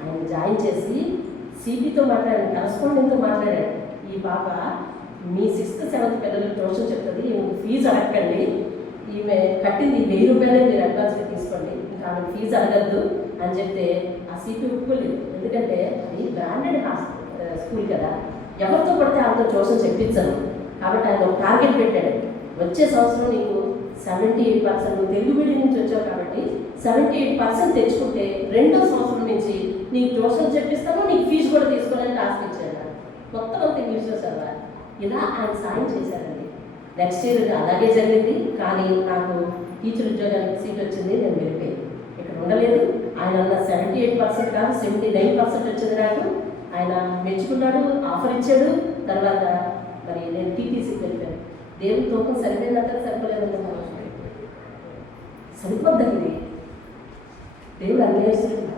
ఆయన జాయిన్ చేసి సిపితో మాట్లాడాడు, కరస్పాండెంట్తో మాట్లాడాడు. ఈ పాప మీ 6th 7th పిల్లలకు ట్యూషన్ చెప్తుంది, ఫీజు అడగండి, ఈమె కట్టింది 1000 రూపాయలే మీరు అడ్వాన్స్గా తీసుకోండి, ఇంకా ఆమె ఫీజు అడగద్దు అని చెప్తే ఆ సిపి ఒప్పుకోలేదు. ఎందుకంటే అది బ్రాండెడ్ స్కూల్ కదా, ఎవరితో పడితే ఆమెతో ట్యూషన్ చెప్పించను. కాబట్టి ఆయన ఒక టార్గెట్ పెట్టాడు, వచ్చే సంవత్సరం నీకు 78% నువ్వు తెలుగు మీడియం నుంచి వచ్చావు కాబట్టి 78% తెచ్చుకుంటే రెండో సంవత్సరం నుంచి నీకు ట్యూషన్ చెప్పిస్తాను, నీకు ఫీజు కూడా తీసుకోవాలని టాస్క్ ఇచ్చాడు. మొత్తం అంత ఇంగ్లీష్లో చదవాలి. ఇలా ఆయన సాయం చేశారండి. నెక్స్ట్ ఇయర్ అలాగే జరిగింది. కానీ నాకు టీచర్ ఉద్యోగానికి సీట్ వచ్చింది, నేను వెళ్ళిపోయాను, ఇక్కడ ఉండలేదు. ఆయన అన్న 78% కాదు 79% వచ్చింది నాకు. ఆయన మెచ్చుకున్నాడు, ఆఫర్ ఇచ్చాడు. తర్వాత మరి నేను టీటీసీకి వెళ్ళిపోయాను. దేవుని తోకం సరిపోయిందంటే సరిపోలేదంటే సరిపోద్దండి. దేవుడు అన్వేషిస్తున్నాడు.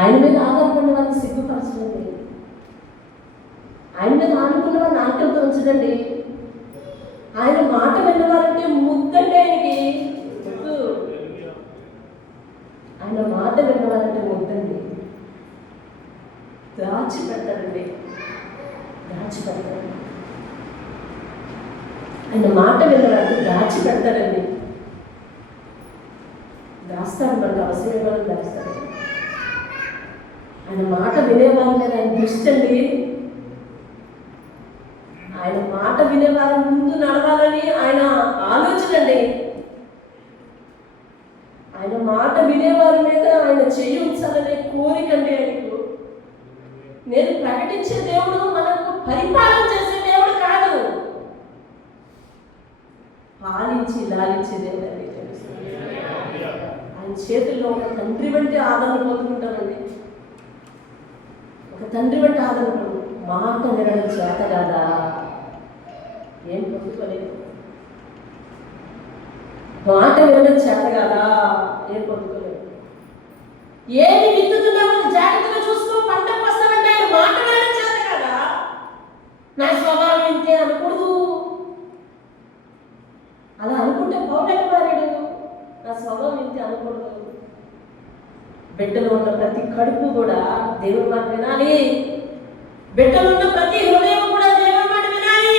ఆయన మీద ఆధారపడిన వారిని సిగ్గుపరచండి, ఆయన మీద ఆనుకున్న వారిని ఆటంతో ఉంచదండి. ఆయన మాట విన్నవారంటే ముద్దండి ఆయనకి ముద్దు. ఆయన మాట విన్నవారంటే ముద్దండి. దాచిపెడతాడండి, దాచిపెడతాడు. ఆయన మాట విన్నవారు దాచిపెడతాడండి. దాస్తాడు, మనకు అవసరమైన వాళ్ళు దాస్తాడు. ఆయన మాట వినేవారి మీద ఆయన దృష్టి అండి. ఆయన మాట వినేవారి ముందు నడవాలని ఆయన ఆలోచన అండి. ఆయన మాట వినేవారి మీద ఆయన చెయ్యి ఉంచాలనే కోరికండి ఆయనకు. నేను ప్రకటించే దేవుడు మనకు పరిపాలన చేసే దేవుడు కాదు, పాలించి లాలించే దేవుడు అండి. ఆయన చేతుల్లో ఒక తండ్రి వంటి ఆదరణ పొందుకుంటామండి. ఒక తండ్రి వంటి ఆదరణ మాట వినడం చేత కాదా, ఏం పొందుకోలేదు. మాట వినడం చేత కాదా, ఏం పొందుకోలేదు. ఏమి విత్తుతున్నామో జాగ్రత్తగా చూసుకో, పంటకు వస్తామంటే ఆయన మాట వినడం చేత కాదా. నా స్వభావం ఇంతే అనకూడదు. అలా అనుకుంటే పౌరులకు మారాడు. నా స్వభావం ఇంతే అనకూడదు. బిడ్డలో ఉన్న ప్రతి కడుపు కూడా దేవుని మాట వినాలి. బిడ్డలో ఉన్న ప్రతి హృదయం కూడా దేవుని మాట వినాలి.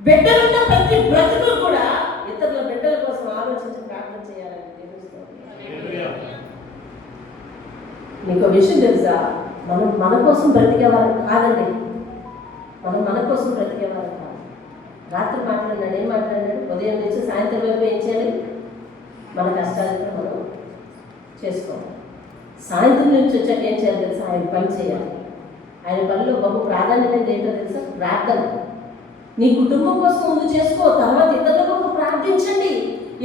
బిడ్డలున్న ప్రతి బ్రతుకు కూడా ఇతరుల బిడ్డల కోసం ఆలోచించి ప్రార్థన చేయాలని మీకు విషయం తెలుసా, మనం మన కోసం బ్రతికేవారు కాదండి. మనం మన కోసం బ్రతికేవారు కాదు. రాత్రి మాట్లాడినాడు, ఏం మాట్లాడినాడు, ఉదయం నుంచి సాయంత్రం వరకు ఏం చేయాలి, మన కష్టాలను మనం చేసుకోవాలి. సాయంత్రం నుంచి వచ్చాక ఏం చేయాలి తెలుసా, ఆయన పని చేయాలి. ఆయన పనిలో బహు ప్రాధాన్యత ఏంటో తెలుసా, ప్రార్థన. నీ కుటుంబం కోసం ముందు చేసుకో, తర్వాత ఇతరుల కొరకు ప్రార్థించండి.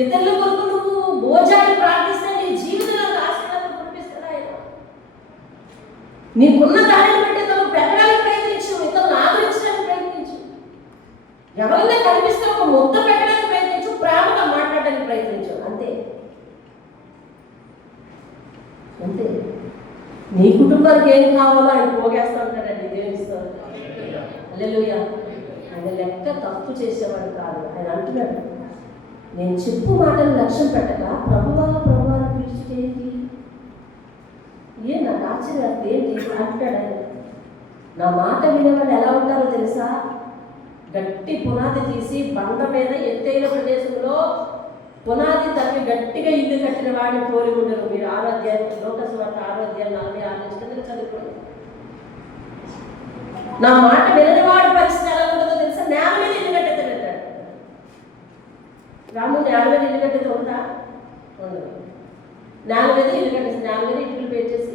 ఇతరుల కొరకు నువ్వు భోజాన్ని ప్రార్థిస్తే నీ జీవితంలో ఆశీర్వాదం కురిపిస్తాడు ఆయన. నీకున్న దానిని బట్టి ఇతరులు పెట్టడానికి ప్రయత్నించు, ఇతరులను ఆదరించడానికి ప్రయత్నించు. ఎవరైనా కనిపిస్తే ఒక ముద్ద పెట్టడానికి ప్రయత్నించు, ప్రేమగా మాట్లాడడానికి ప్రయత్నించు. అంతే అంతే. నీ కుటుంబానికి ఏం కావాలో ఆయన పోగేస్తూ ఉంటాడండి, దేవునిస్తాడు. హల్లెలూయా. ఆయన లెక్క తప్పు చేసేవాడు కాదు. ఆయన అంటున్నాడు, నేను చెప్పు మాటలు లక్ష్యం పెట్టక ప్రభువా ప్రభువా పిలిచేది. నాకు ఆశ్చర్యం ఏంటి అంటాడు ఆయన. నా మాట వినేవాళ్ళు ఎలా ఉంటారో తెలుసా? గట్టి పునాది తీసి బండ మీద ఎత్తైన ప్రదేశంలో పునాది తప్పి గట్టిగా ఇల్లు కట్టిన వాడిని పోలి ఉండరు. మీరు 6వ అధ్యాయం లోకస్ వార్త 6వ అధ్యాయం 46 చదువుకోండి. నా మాట వినని వాడి పరిస్థితి ఎలా ఉంటుందో తెలుసా? నేల మీద ఇల్లు కట్టేస్తాడు. రాము నేల మీద ఇల్లు కట్టేది ఉందా? ఉండదు. నేల మీద ఇల్లు కట్టేసి నేల మీద ఇల్లు పేర్చేసి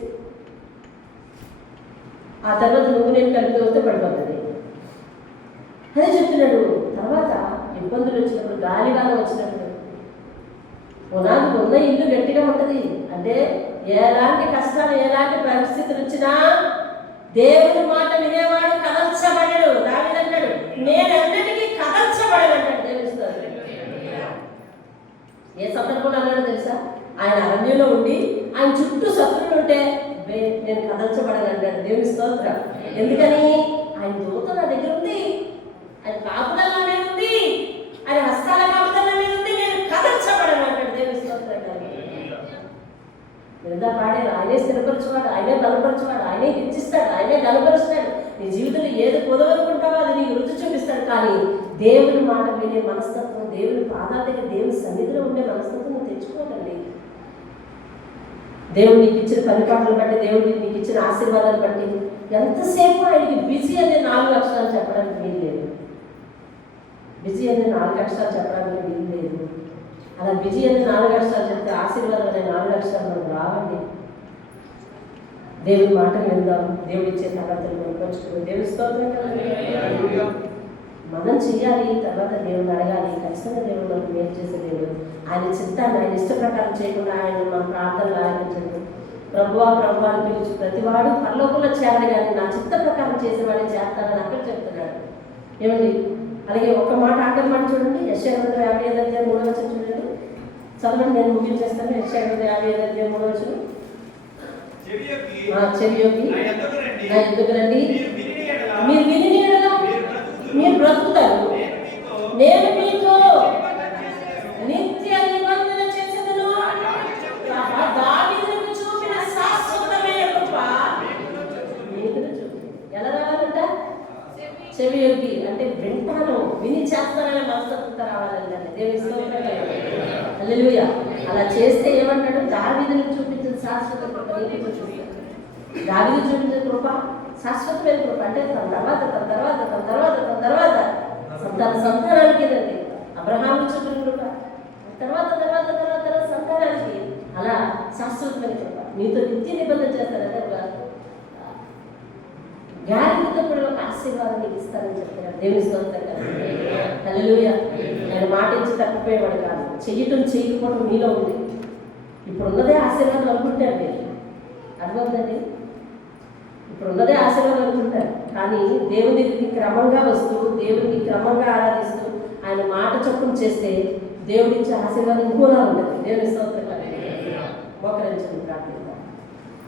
ఆ తర్వాత నువ్వు నేను కలిపి వస్తే పడిపోతుంది. అదే చెప్తున్నాడు. తర్వాత ఇబ్బందులు వచ్చినప్పుడు, గాలివాన వచ్చినప్పుడు పునాది ఉన్న ఇల్లు గట్టిగా ఉంటుంది. అంటే ఎలాంటి కష్టాలు ఎలాంటి పరిస్థితులు వచ్చినా దేవుని మాట వినేవాడు కదల్చబడడు. దావీదు అంటాడు, నేను అన్నిటికీ కదల్చబడను అంటాడు. దేవుడిస్తారు. ఏ సందర్భంలో అన్నాడు తెలుసా? ఆయన అరణ్యంలో ఉండి ఆయన చుట్టూ శత్రువులు ఉంటే నేను కదల్చబడను అంటాడు. దేవుని స్తోత్రం. ఎందుకని? ఆయన దూత నా దగ్గర ఉంది, ఆయన కాపుదల నా మీద ఉంది, ఆయన హస్తాల కాపుదల నా మీద ఉంది, నేను కదల్చబడను అంటాడు. దేవుని స్తోత్రం. నిందా పాడేది ఆయనే స్థిరపరచువాడు, ఆయనే బలపరచువాడు, ఆయనే హెచ్చిస్తాడు, ఆయనే గలపరుస్తాడు. నీ జీవితంలో ఏది పొదవనుకుంటావో అది నీకు రుచి చూపిస్తాడు. కానీ దేవుని మాట వినే మనస్తత్వం, దేవుని పాదాల దగ్గర దేవుని సన్నిధిలో ఉండే మనస్తత్వం నువ్వు తెచ్చుకోకండి. దేవుడు నీకు ఇచ్చిన పరిపాలనలు బట్టి, దేవుడు నీకు ఇచ్చిన ఆశీర్వాదాలు బట్టి ఎంతసేపు ఆయనకి బిజీ అనే 4 అక్షరాలు చెప్పడానికి వీలు లేదు. బిజీ అనే 4 అక్షరాలు చెప్పడానికి వీలు లేదు. అలా బిజీ అనే 4 అక్షరాలు చెప్తే ఆశీర్వాదం అనే 4 అక్షరాలు మనకు రావండి. దేవుని మాట విందాం, దేవుడు ఇచ్చే తర్వాతలు మనం పంచుకోవాలి. దేవుని స్తోత్రం కదా. మనం చెయ్యాలి, తర్వాత దేవుడు అడగాలి. ఖచ్చితంగా దేవుడు మనకు మేలు చేసే దేవుడు. ఆయన చిత్తాన్ని ఆయన ఇష్ట ప్రకారం చేయకుండా ఆయన మన ప్రార్థనలు ఆరంభించండి. ప్రభువా ప్రభువా అని పిలిచి ప్రతివాడు పరలోకంలో చేయాలి, కానీ నా చిత్త ప్రకారం చేసేవాడే చేస్తానని అక్కడ చెప్తున్నాడు. ఏమండి? అలాగే ఒక్క మాట ఆఖరి మాట చూడండి. యెషయా 55:3 చూడండి. చదవండి, నేను ముగించేస్తాను. యెషయా 55:3 చెవియొగ్గి నా ఎద్దుకు రండి, మీరు విని మీరు బ్రతుకుతారు, నేను మీతో నిత్య నిబంధన చేసేదను. దావీదుకు చూపిన శాశ్వతమైన కృప మీకు చూపి. ఎలా రావాలంట? చెవియొగ్గి అంటే వింటాను, విని చేస్తాననే మనస్తత్వంతో రావాలంటే. దేవుని స్తోత్రం. హల్లెలూయా. అలా చేస్తే ఏమంటాడు? దావీదుకు చూపించిన శాశ్వత కృప నీకు చూపిస్తాడు. దావీదు చూపించిన కృప శాశ్వతమైన కృప. అంటే తన తర్వాత తన సంతానానికి ఏదండి? అబ్రహాము చూపిన కృప, తర్వాత సంతానానికి అలా శాశ్వతమైన కృప. నీతో నిత్య నిబంధన చేస్తారంటే ఒక గ్యారెంటీతో కూడా ఒక ఆశీర్వాదం నీకు ఇస్తారని చెప్తున్నాడు. దేవుని స్తోత్రం కదా. హల్లెలూయా. ఆయన మాట ఇచ్చి తప్పిపోయేవాడు కాదు. చెయ్యటం చేయకపోవడం మీలో ఉంది. ఇప్పుడు ఉన్నదే ఆశీర్వాదం అనుకుంటారు మీరు. అర్థమవుతుందండి? ఇప్పుడు ఉన్నదే ఆశీర్వాదం అనుకుంటారు. కానీ దేవుని దగ్గరికి క్రమంగా వస్తూ, దేవుడిని క్రమంగా ఆరాధిస్తూ, ఆయన మాట చొప్పున చేస్తే దేవుడి ఇచ్చే ఆశీర్వాదం ఇంకోలా ఉంటుంది. దేవుని స్తోత్రం. మోకరించండి, ప్రార్థిద్దాం.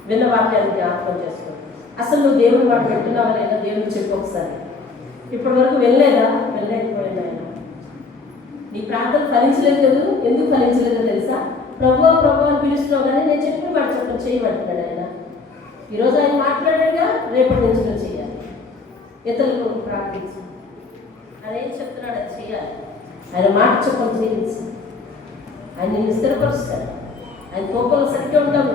విన్న వాక్యాన్ని జ్ఞాపకం చేసుకోండి. అసలు నువ్వు దేవుని మాట వింటున్నావా లేదా? దేవుడికి చెప్పు ఒకసారి. ఇప్పటి వరకు వెళ్ళలేకపోయింది ఆయన. నీ ప్రార్థన ఫలించలేదు కదా. ఎందుకు ఫలించలేదో తెలుసా? ప్రభువా ప్రభువా అని పిలుస్తున్నావు, కానీ నేను చెప్పిన మాట చెప్పడం చేయమంటున్నాడు ఆయన. ఈరోజు ఆయన మాట్లాడాడుగా, రేపటి నుంచి నువ్వు చేయాలి. ఇతరులకు ప్రార్థించు. ఆయన ఏం చెప్తున్నాడు అది చేయాలి. ఆయన మాట చెప్పడం చేయించు. ఆయన నిన్ను స్థిరపరుస్తాడు. ఆయన కోపంలో సరిగ్గా ఉంటావు,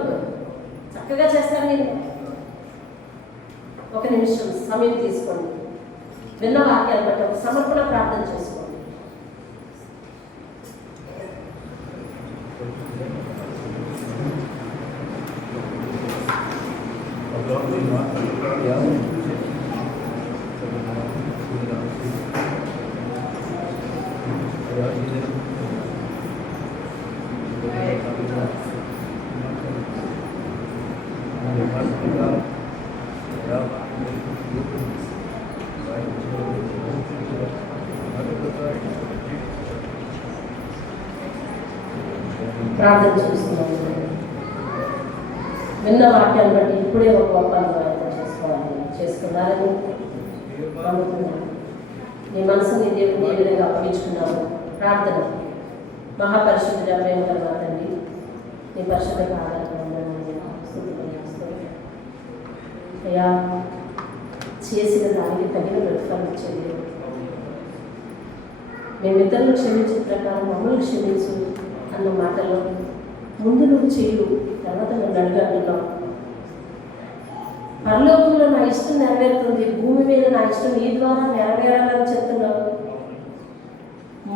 చక్కగా చేస్తాను. నేను ఒక నిమిషం సమయం తీసుకోండి. విన్న వాక్యాలు బట్టి ఒక సమర్పణ ప్రార్థన చేసుకోండి. ప్రార్థన చేస్తున్నాను. విన్న వాక్యాన్ని బట్టి ఇప్పుడే ఒక గొప్ప అనుభవం చేసుకున్నారని అనుకున్నాను. నీ మనసుని దేవుని ఏ విధంగా అప్పగించుకున్నావు? ప్రార్థన. మహాపరిశుద్ధుడ, ప్రేమ కలవాలండి, నీ పరిశుద్ధ ఆధారంగా అయ్యా చేసిన దానికి తగిన ప్రతిఫలం ఇచ్చేది. మేము ఇతరులు క్షమించిన ప్రకారం మమ్మల్ని క్షమించు అన్న మాటలో ముందు నువ్వు చేయు, తర్వాత మేము అడుగుతున్నాం. పరలోకంలో నా ఇష్టం నెరవేరుతుంది, భూమి మీద నా ఇష్టం ఈ ద్వారా నెరవేరాలని చెప్తున్నావు.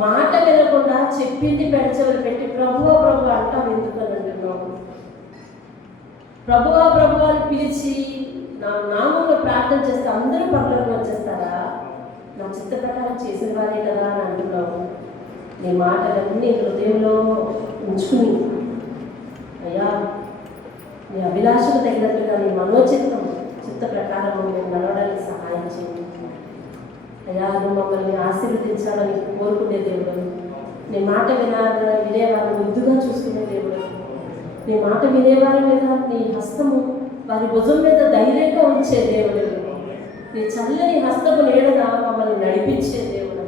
మాట వినకుండా చెప్పింది పెడచెవిని పెట్టి ప్రభువా ప్రభు అంటావు ఎందుకని అంటున్నావు. ప్రభువా ప్రభు అని పిలిచి నా నామంలో ప్రార్థన చేస్తే అందరూ పరలోకం వచ్చేస్తారా? నా చిత్త ప్రకారం చేసిన వారే కదా అని అంటున్నావు. నీ మాటలన్నీ హృదయంలో ఉంచుకుని అయ్యా నీ అభిలాషకు తగినట్టుగా నీ మనోచిత్తం చిత్త ప్రకారం మేము నడవడానికి సహాయం చేయండి. అయ్యా నువ్వు మమ్మల్ని ఆశీర్వదించాలని కోరుకునే దేవుడు, నీ మాట వినేవారిని ముద్దుగా చూసుకునే దేవుడు, నీ మాట వినేవారి మీద నీ హస్తము వారి భుజం మీద ధైర్యంగా ఉంచే దేవుడు, నీ చల్లని హస్తము నీడగా మమ్మల్ని నడిపించే దేవుడు.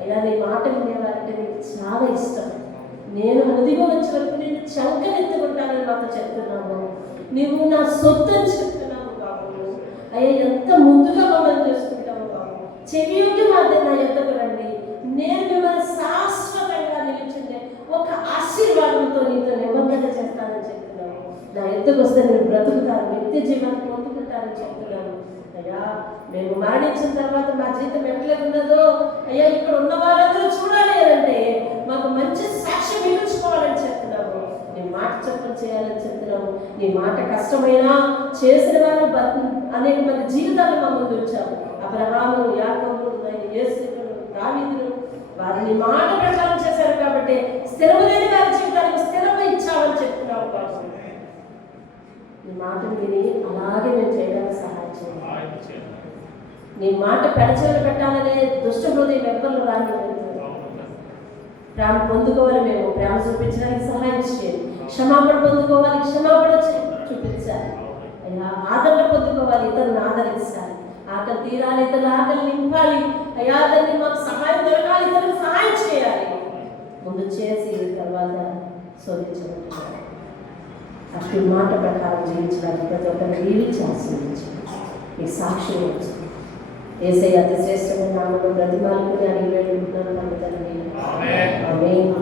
అయ్యా నీ మాట వినేవారంటే నీకు చాలా ఇష్టం. నేను ముదిగా వచ్చే వరకు నేను చంకనెత్తుకుంటానని మాకు చెప్తున్నాము. నీవు నా సొత్తు అని చెప్తున్నావు బాబు. అయ్యా ఎంత ముందుగా మమ్మల్ని చేసుకుంటావు బాబు. చెవియోగ్య మాత్రం నా ఎద్దకు రండి, నేను మిమ్మల్ని శాశ్వతంగా నిలిచిందే ఒక ఆశీర్వాదంతో నీతో నిబంధన చేస్తానని చెప్తున్నాను. నా ఎద్దకు వస్తే నేను బ్రతుకుతాను, నిత్య జీవాన్ని పొందుకుంటానని చెప్తున్నాను. అయ్యా మేము మరణించిన తర్వాత మా జీవితం ఎట్లకున్నదో అయ్యా ఇక్కడ ఉన్న వాళ్ళందరూ చూడాలి అంటే మాకు మంచి సాక్ష్యం మిగుల్చుకోవాలని చెప్తున్నాము. నీ మాట చెప్పడం చేయాలని చెప్తున్నాము. నీ మాట కష్టమైనా చేసిన వారు అనేక మంది జీవితాలు మా ముందు ఉంచాము. అబ్రహాము, యాకోబు, యేసును, దావీదును వారిని మాట ప్రకారం చేశారు కాబట్టి స్థిరమైన వారి జీవితానికి స్థిరము ఇచ్చామని చెప్తున్నావు. నీ మాట విని అలాగే మేము చేయడానికి సహాయం చేయాలి. నీ మాట పెడచెవిన పెట్టాలనే దుష్ట హృదయం ఎవరు రాని ప్రేమ పొందుకోవాలి. మేము ప్రేమ చూపించడానికి సహాయం చేయాలి. క్షమాపణ పొందుకోవాలి, క్షమాపణ చూపించాలి. అయ్యా ఆదరణ పొందుకోవాలి, ఇతరులను ఆదరించాలి. ఆకలి తీరాలి, ఇతరులు ఆకలి నింపాలి. అయ్యా దాన్ని మాకు సహాయం దొరకాలి, ఇతరులకు సహాయం చేయాలి. ముందు చేసి తర్వాత శోధించబడుతున్నారు. అటు మాట ప్రకారం జీవించడానికి ప్రతి ఒక్కరిని జీవించి ఆశ్రయించి ఈ సాక్షి వచ్చు. యేసయ్య అతి శ్రేష్టమైన నామములో బ్రతిమాలుకుని అడిగి వేడుకుంటున్నాను. ఆమేన్.